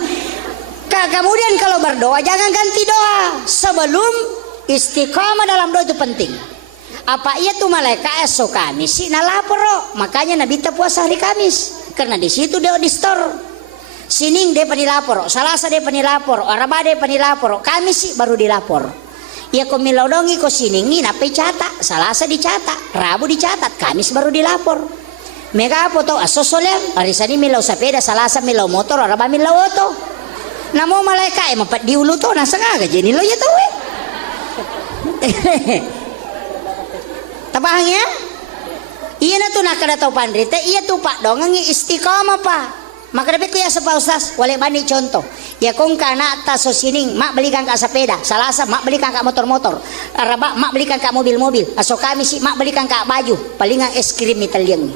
Kemudian kalau berdoa jangan ganti doa sebelum istiqamah dalam doa itu penting. Apa iya tuh malaikat esok Kamis sih nalaporo makanya Nabi puasa hari Kamis karena di situ dia di store. Sining dia penilapor, Salasa dia penilapor, Araba dia penilapor, Kamis sih baru dilapor. Ya kau milau dongi kau siningi nape catat, Salasa dicatat, Rabu dicatat, Kamis baru dilapor. Mega apa tuh asosolem, hari Senin milau sepeda, Salasa milau motor, Araba milau oto. Namo malaikat empat diulu to nasa nga jadi lo ya to tabahnya iya na to nakada to pandrite iya to pak dong ngi istiqamah pak maka dapat kuya sa Pak Ustaz wala bani contoh ya kung kana ta so sining mak belikan ka sepeda Salasa mak belikan ka motor-motor Araba mak belikan ka mobil-mobil aso kami si mak belikan ka baju palingan es krim Italian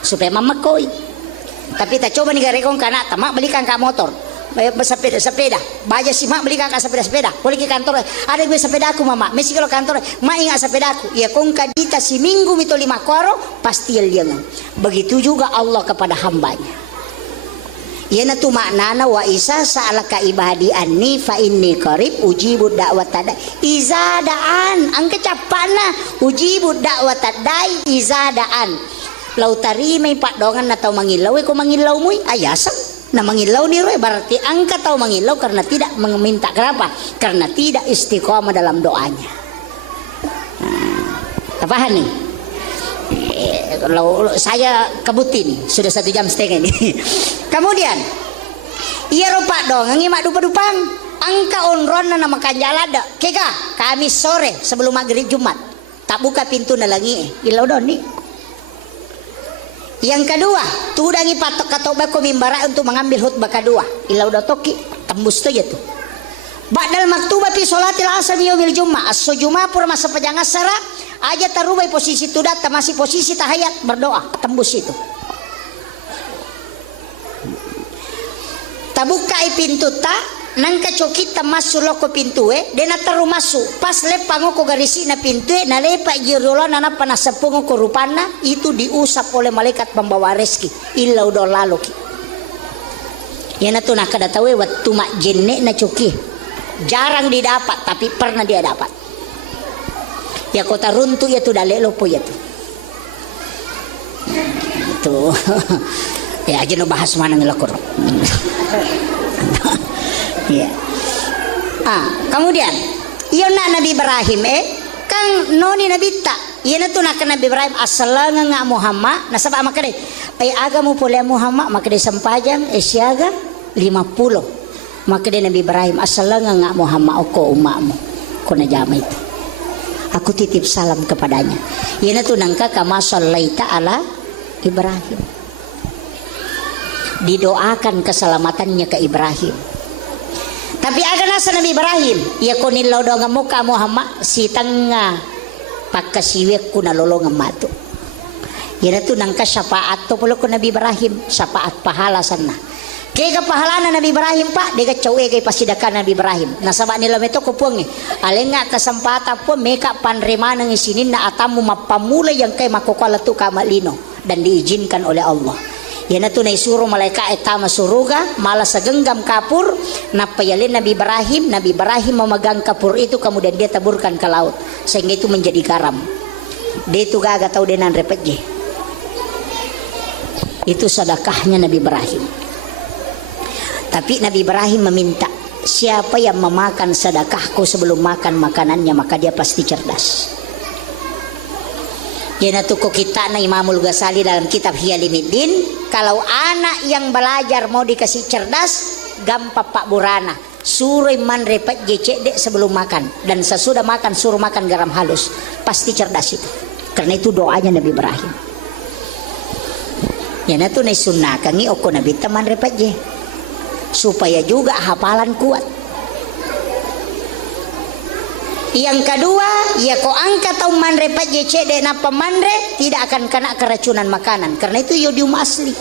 supaya mamakoy tapi tak coba nih gare kung kana ta mak belikan ka motor sepeda baja si mak belikan ka sepeda boleh ke kantor ada gue sepeda aku mama mesti kalau kantor mak ingat sepeda aku ya kong kadita si minggu mito 5 koro pasti liang begitu juga Allah kepada hambanya ya na tu maknana wa isa sa'alaka ibadi anni fa inni qarib ujibu da'watad izadaan ang kecapana ujibu da'watad dai izadaan lau tarimay pak dongan na tau mangilaw ko mangilaw mo ayasam na mangilaw ni Roy berarti angka tau mangilaw karena tidak meminta. Kenapa? Karena tidak istiqomah dalam doanya. Paham nih? Kalau saya kebuti nih sudah 1 jam setengah ini. Kemudian iya rupa dong ngimak dupa-dupang angka onron na makan jalada kega Kamis sore sebelum maghrib Jumat tak buka pintu na lagi ilau doni. Yang kedua tudangi patok katok bako mimbara untuk mengambil khutbah kedua ilau dotoki tembus tuh ya tuh ba'dal maktubah fi sholatil asar yaumil jumat as-sujuma pur masa pejang asara aja tarubai posisi tu data masih posisi tahayat berdoa tembus itu. Tabukai pintu tak nangka cokita masuk loko pintu dena taru masuk pas lepang ko garisi na pintu na lepa jirola na panasapung ko rupana itu diusap oleh malaikat pembawa rezeki ilau do lalu ki. Ya na tu nak kada tahu waktu mak jenne na coki jarang didapat tapi pernah dia dapat. Ya kota runtuh ya tu dale lopo ya tu. Itu ya aja no bahas mana ngelakor. Ya. Kemudian iona Nabi Ibrahim kang noni Nabi tak iona tu nak Nabi Ibrahim asalanga nga Muhammad nasaba makade ay agamu pole Muhammad makade sampajang siaga 50 makade Nabi Ibrahim asalanga nga Muhammad ko umamu ko na jama itu aku titip salam kepadanya iona tu nangka kama sallaita ala Ibrahim didoakan keselamatannya ke Ibrahim. Tapi aga nasa Nabi Ibrahim ya kunilaw daw nga muka Muhammad si tanga pagkasiwek ko nalolong mato. Yan ito nang kasyapaat to pulo ko Nabi Ibrahim syapaat pahala sana. Kaya pahala na Nabi Ibrahim pak dega cawe kay pasidakan Nabi Ibrahim. Nasaba nila meto ko puang alin nga kasempata po meka panrema ng isinin na atamu mapamula yang kay makukala to kamalino dan diizinkan oleh Allah. Yan na ito na isuro malaika etama suruga malas sa genggam kapur napayalin Nabi Ibrahim memegang kapur itu kemudian dia taburkan ke laut sehingga itu menjadi garam dia itu gaga tahu denan repetje itu sedekahnya Nabi Ibrahim. Tapi Nabi Ibrahim meminta siapa yang memakan sedekahku sebelum makan makanannya maka dia pasti cerdas. Yan ito ko kita na Imamul Ghazali dalam kitab Hiyalimuddin kalau anak yang belajar mau dikasih cerdas gampang pak burana suruh man repet jecek sebelum makan dan sesudah makan suruh makan garam halus pasti cerdas itu karena itu doanya Nabi Ibrahim. Yan ito na sunnah kangi oko Nabi teman repet je supaya juga hafalan kuat. Yang kedua, ya ko angkat tau manre pat jece de na pemandre tidak akan kena keracunan makanan karena itu yodium asli.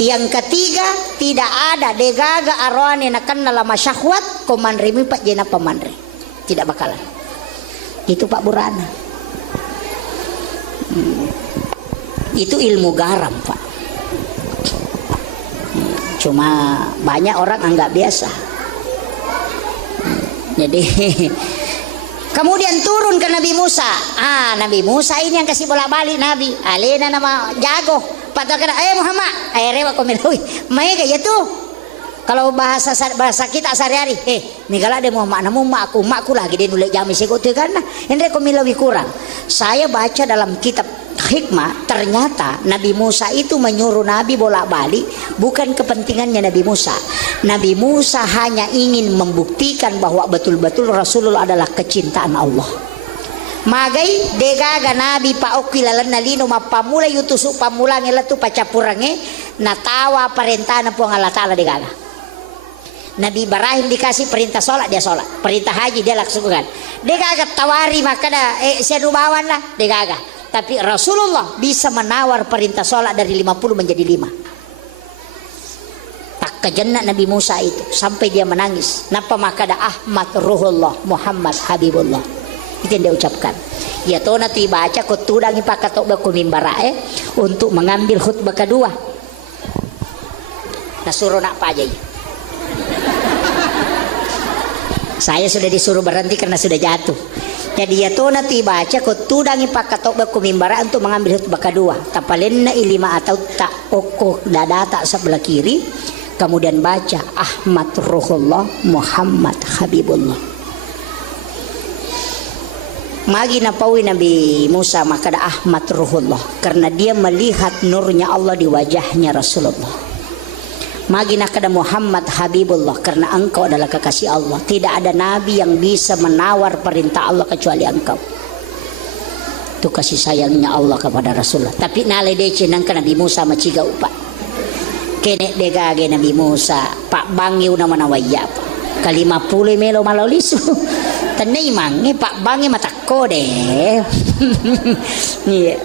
Yang ketiga, tidak ada degaga arwane na kan lama syahwat ko manre mi pat je na pemandre. Tidak bakalan. Itu Pak Burana. Itu ilmu garam, Pak. Cuma banyak orang anggap biasa. Jadi kemudian turun ke Nabi Musa. Nabi Musa ini yang kasih bolak-balik Nabi. Alena nama jago. Patokana, Muhammad, rewa komilawi. Mereka ya tuh. Kalau bahasa kita sehari-hari, migala de Muhammad namu makku lagi dia nulis jami sekut kan. Endre komilawi kurang. Saya baca dalam kitab hikmah ternyata Nabi Musa itu menyuruh Nabi bolak-balik bukan kepentingannya Nabi Musa. Nabi Musa hanya ingin membuktikan bahwa betul-betul Rasulullah adalah kecintaan Allah. Magai degaga Nabi paokilalan nalino mapamula yutusuk pamulang elatu pacapurange natawa perintah na po Allah Ta'ala degaga. Nabi Ibrahim dikasih perintah sholat dia sholat, perintah haji dia laksanakan. Degaga tawari makanya senubawan lah degaga. Tapi Rasulullah bisa menawar perintah sholat dari 50 menjadi 5. Tak kejenak Nabi Musa itu sampai dia menangis. Napa makada Ahmad Ruhullah Muhammad Habibullah. Itu yang dia ucapkan. Ya toh nanti baca kutudangi pakatok baku mimbara untuk mengambil khutbah kedua. Nah suruh nak apa aja. Saya sudah disuruh berhenti karena sudah jatuh. Jadi ya tuh nanti baca ko tudangi pakatok ba kumimbara untuk mengambil khutbah kedua. Tapalenna ilima atau tak oko dada tak sebelah kiri. Kemudian baca Ahmad Ruhullah Muhammad Habibullah. Magi napawi Nabi Musa maka ada Ahmad Ruhullah karena dia melihat nurnya Allah di wajahnya Rasulullah. Magi nakada Muhammad Habibullah karena engkau adalah kekasih Allah. Tidak ada nabi yang bisa menawar perintah Allah kecuali engkau. Itu kasih sayangnya Allah kepada Rasulullah. Tapi nale dece nangka Nabi Musa maciga upa. Kene degage Nabi Musa Pak Bangi una manawaya pa. Kalima pule melo malolisu. Tanay mangi Pak Bangi matakko deh. Iya.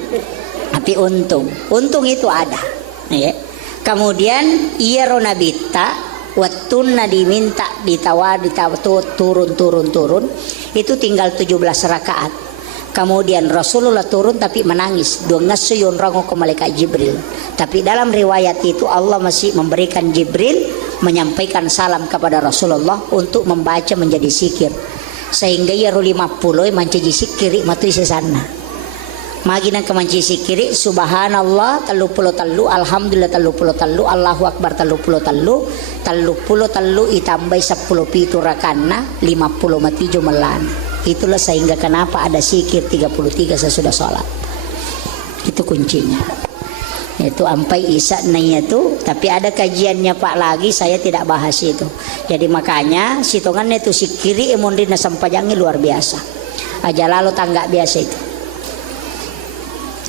Tapi untung itu ada. Iya. Kemudian ia ronabita wattunna diminta ditawar turun itu tinggal 17 rakaat. Kemudian Rasulullah turun tapi menangis dua ngasuyun rango ke malaikat Jibril. Tapi dalam riwayat itu Allah masih memberikan Jibril menyampaikan salam kepada Rasulullah untuk membaca menjadi zikir sehingga ia ru 50 manci zikir matui sesana. Maginan kemanci sikiri subhanallah 33 alhamdulillah 33 Allahu akbar 33 itambai 10 pitu rakana 50 mati jumelan. Itulah sehingga kenapa ada sikir 33 sesudah sholat. Itu kuncinya. Itu ampai isa nanya itu, tapi ada kajiannya Pak lagi saya tidak bahas itu. Jadi makanya sitongannya itu sikiri emondina sampajangi luar biasa. Aja lalu tangga biasa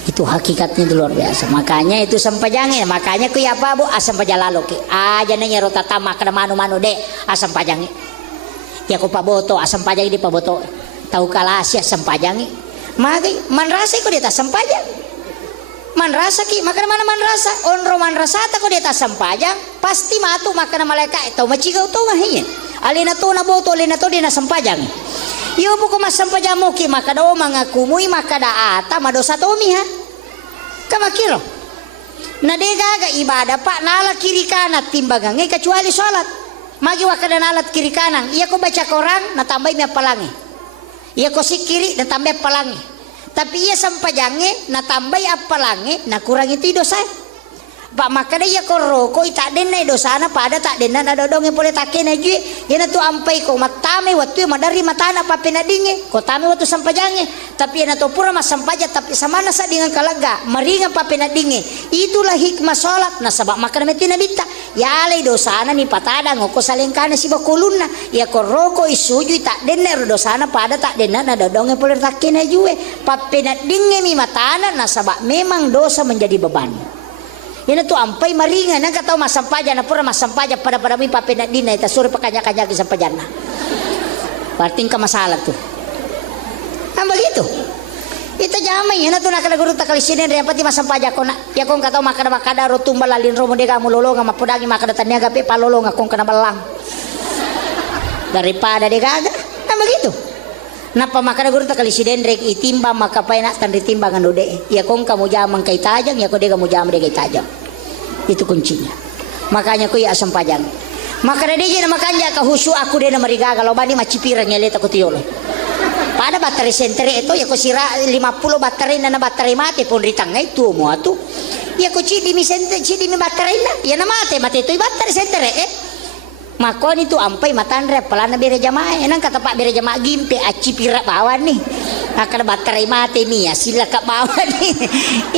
itu hakikatnya itu luar biasa. Makanya itu sampajange, makanya ku ya apa bu asam pajalalo ki aja nanya rota tamak kada manu de asam pajange ya ku paboto asam pajange di paboto tahu kalah asia asam pajange magi man rasa ku di tas sampajang man rasa ki makan mana man rasa onro man rasa ta ku di tas sampajang pasti matu makan malaikat tahu macigau tu ngahinya alina tu na boto alina tu di na sampajang yo buku mas sampajamu ki maka do mangakumui maka da ata madosa tomi ha kamakiro na degaga ibadah Pak nala kiri kanan timbangannya kecuali sholat magi wakada nalat kiri kanan iya ko baca Quran na tambah mi apalangi iya ko sikiri na tambah apalangi tapi iya sampajange na tambah apalangi na kurangi ti dosa Pak makada iya ko roko ita den na dosana pada tak den na dodong yang boleh takin aja yana tu ampai ko matame waktu madari matana pa pinadinge ko tame waktu sampajange tapi yana tu pura mas sampaja tapi samana sa dengan kalaga maringa pa pinadinge itulah hikmah salat na sabab makada metina bita ya le dosana ni patada ngoko salengkana si bakulunna ya ko roko isuju ita den na dosana pada tak den na dodong yang boleh takin aja pa pinadinge mi matana na sabab memang dosa menjadi beban. Ini tuh ampai maringan nang kataw masampaja na pura masampaja pada mi papena dina ita suri pakanya-kanya ki sampajana. Berarti ka masalah tuh. Begitu. Ita jamai na tuh nakada guru takali sini re pati masampaja ko na. Ya kong kataw makada rotumba lalin romo de kamu lolonga mapudagi makada taniaga pe palolonga kong kana balang. Daripada de gaga. Begitu. Napa makada guru takali siden rek itimba maka paina tan ditimbangan ode. Ya kong kamu jamang kay tajang ya ko de kamu jamang de kay tajang. Itu kuncinya. Makanya ku ya asam pajang. Makada dia na makanya ka husu aku de na marigaga lo bani macipira nyeleta ko tiolo. Pada baterai sentere itu ya ko sira 50 baterai na baterai mati pun ritangai tu mo atu. Ya ko cidi mi sentere cidi mi baterai na. Ya na mate itu baterai sentere makon itu ampai matanre pelana bere jamaah enang kata Pak bere jamaah gimpe aci pira bawan nih akan baterai mati nih ya sila ke bawah nih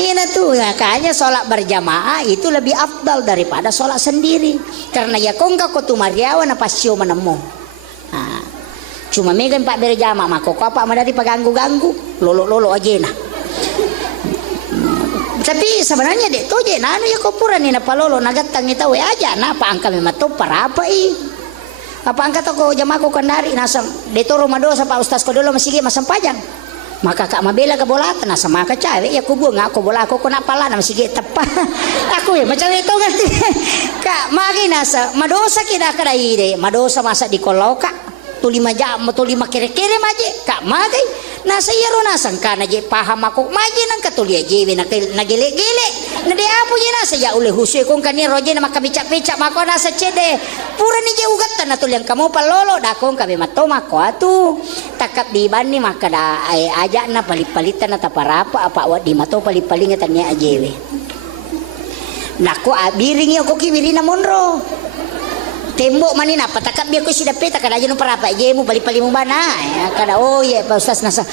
ini tuh makanya sholat berjamaah itu lebih afdal daripada sholat sendiri karena ya kongka kotu mariawan apa sio menemu nah, cuma megan Pak bere jamaah mako apa madari paganggu-ganggu lolo aja nah tapi sebenarnya dek to je nanu ya kopuran ni na palolo nagatang ita we aja na pa ang kami mato para apa apa angkat ko jamaah ko kandari nasam deto romadosa pa ustaz ko dolo masige masampajang maka kak mabela ka bolatan nasa maka cawe ya kubu nga ko bola ko na pala na masige tepa aku ya macam itu ngerti kak magi nasa madosa kida kada ide madosa masa di koloka tu 5 jam tu 5 kere-kere maje kak magi Nasa iya ro nasang ka na je paham ako. Maji nang katulia jewe nagile-gile. Na di apo je nasa ya ule husu kung kani roje na makabicak-bicak mako nasa cede. Pura ni je ugatan na tuliang kamu palolo dakong kabe matoma ko atu. Takap di bani maka da aja na palit-palitan na taparapa apa wa di mato palit-palingan tanya ajewe. Nako abiring yo ko kibiri na monro. Tembok manina patakap biar ko si dapet kada aja no parapa je mo bali-pali mo bana. Kada oh ya Pak Ustaz nasa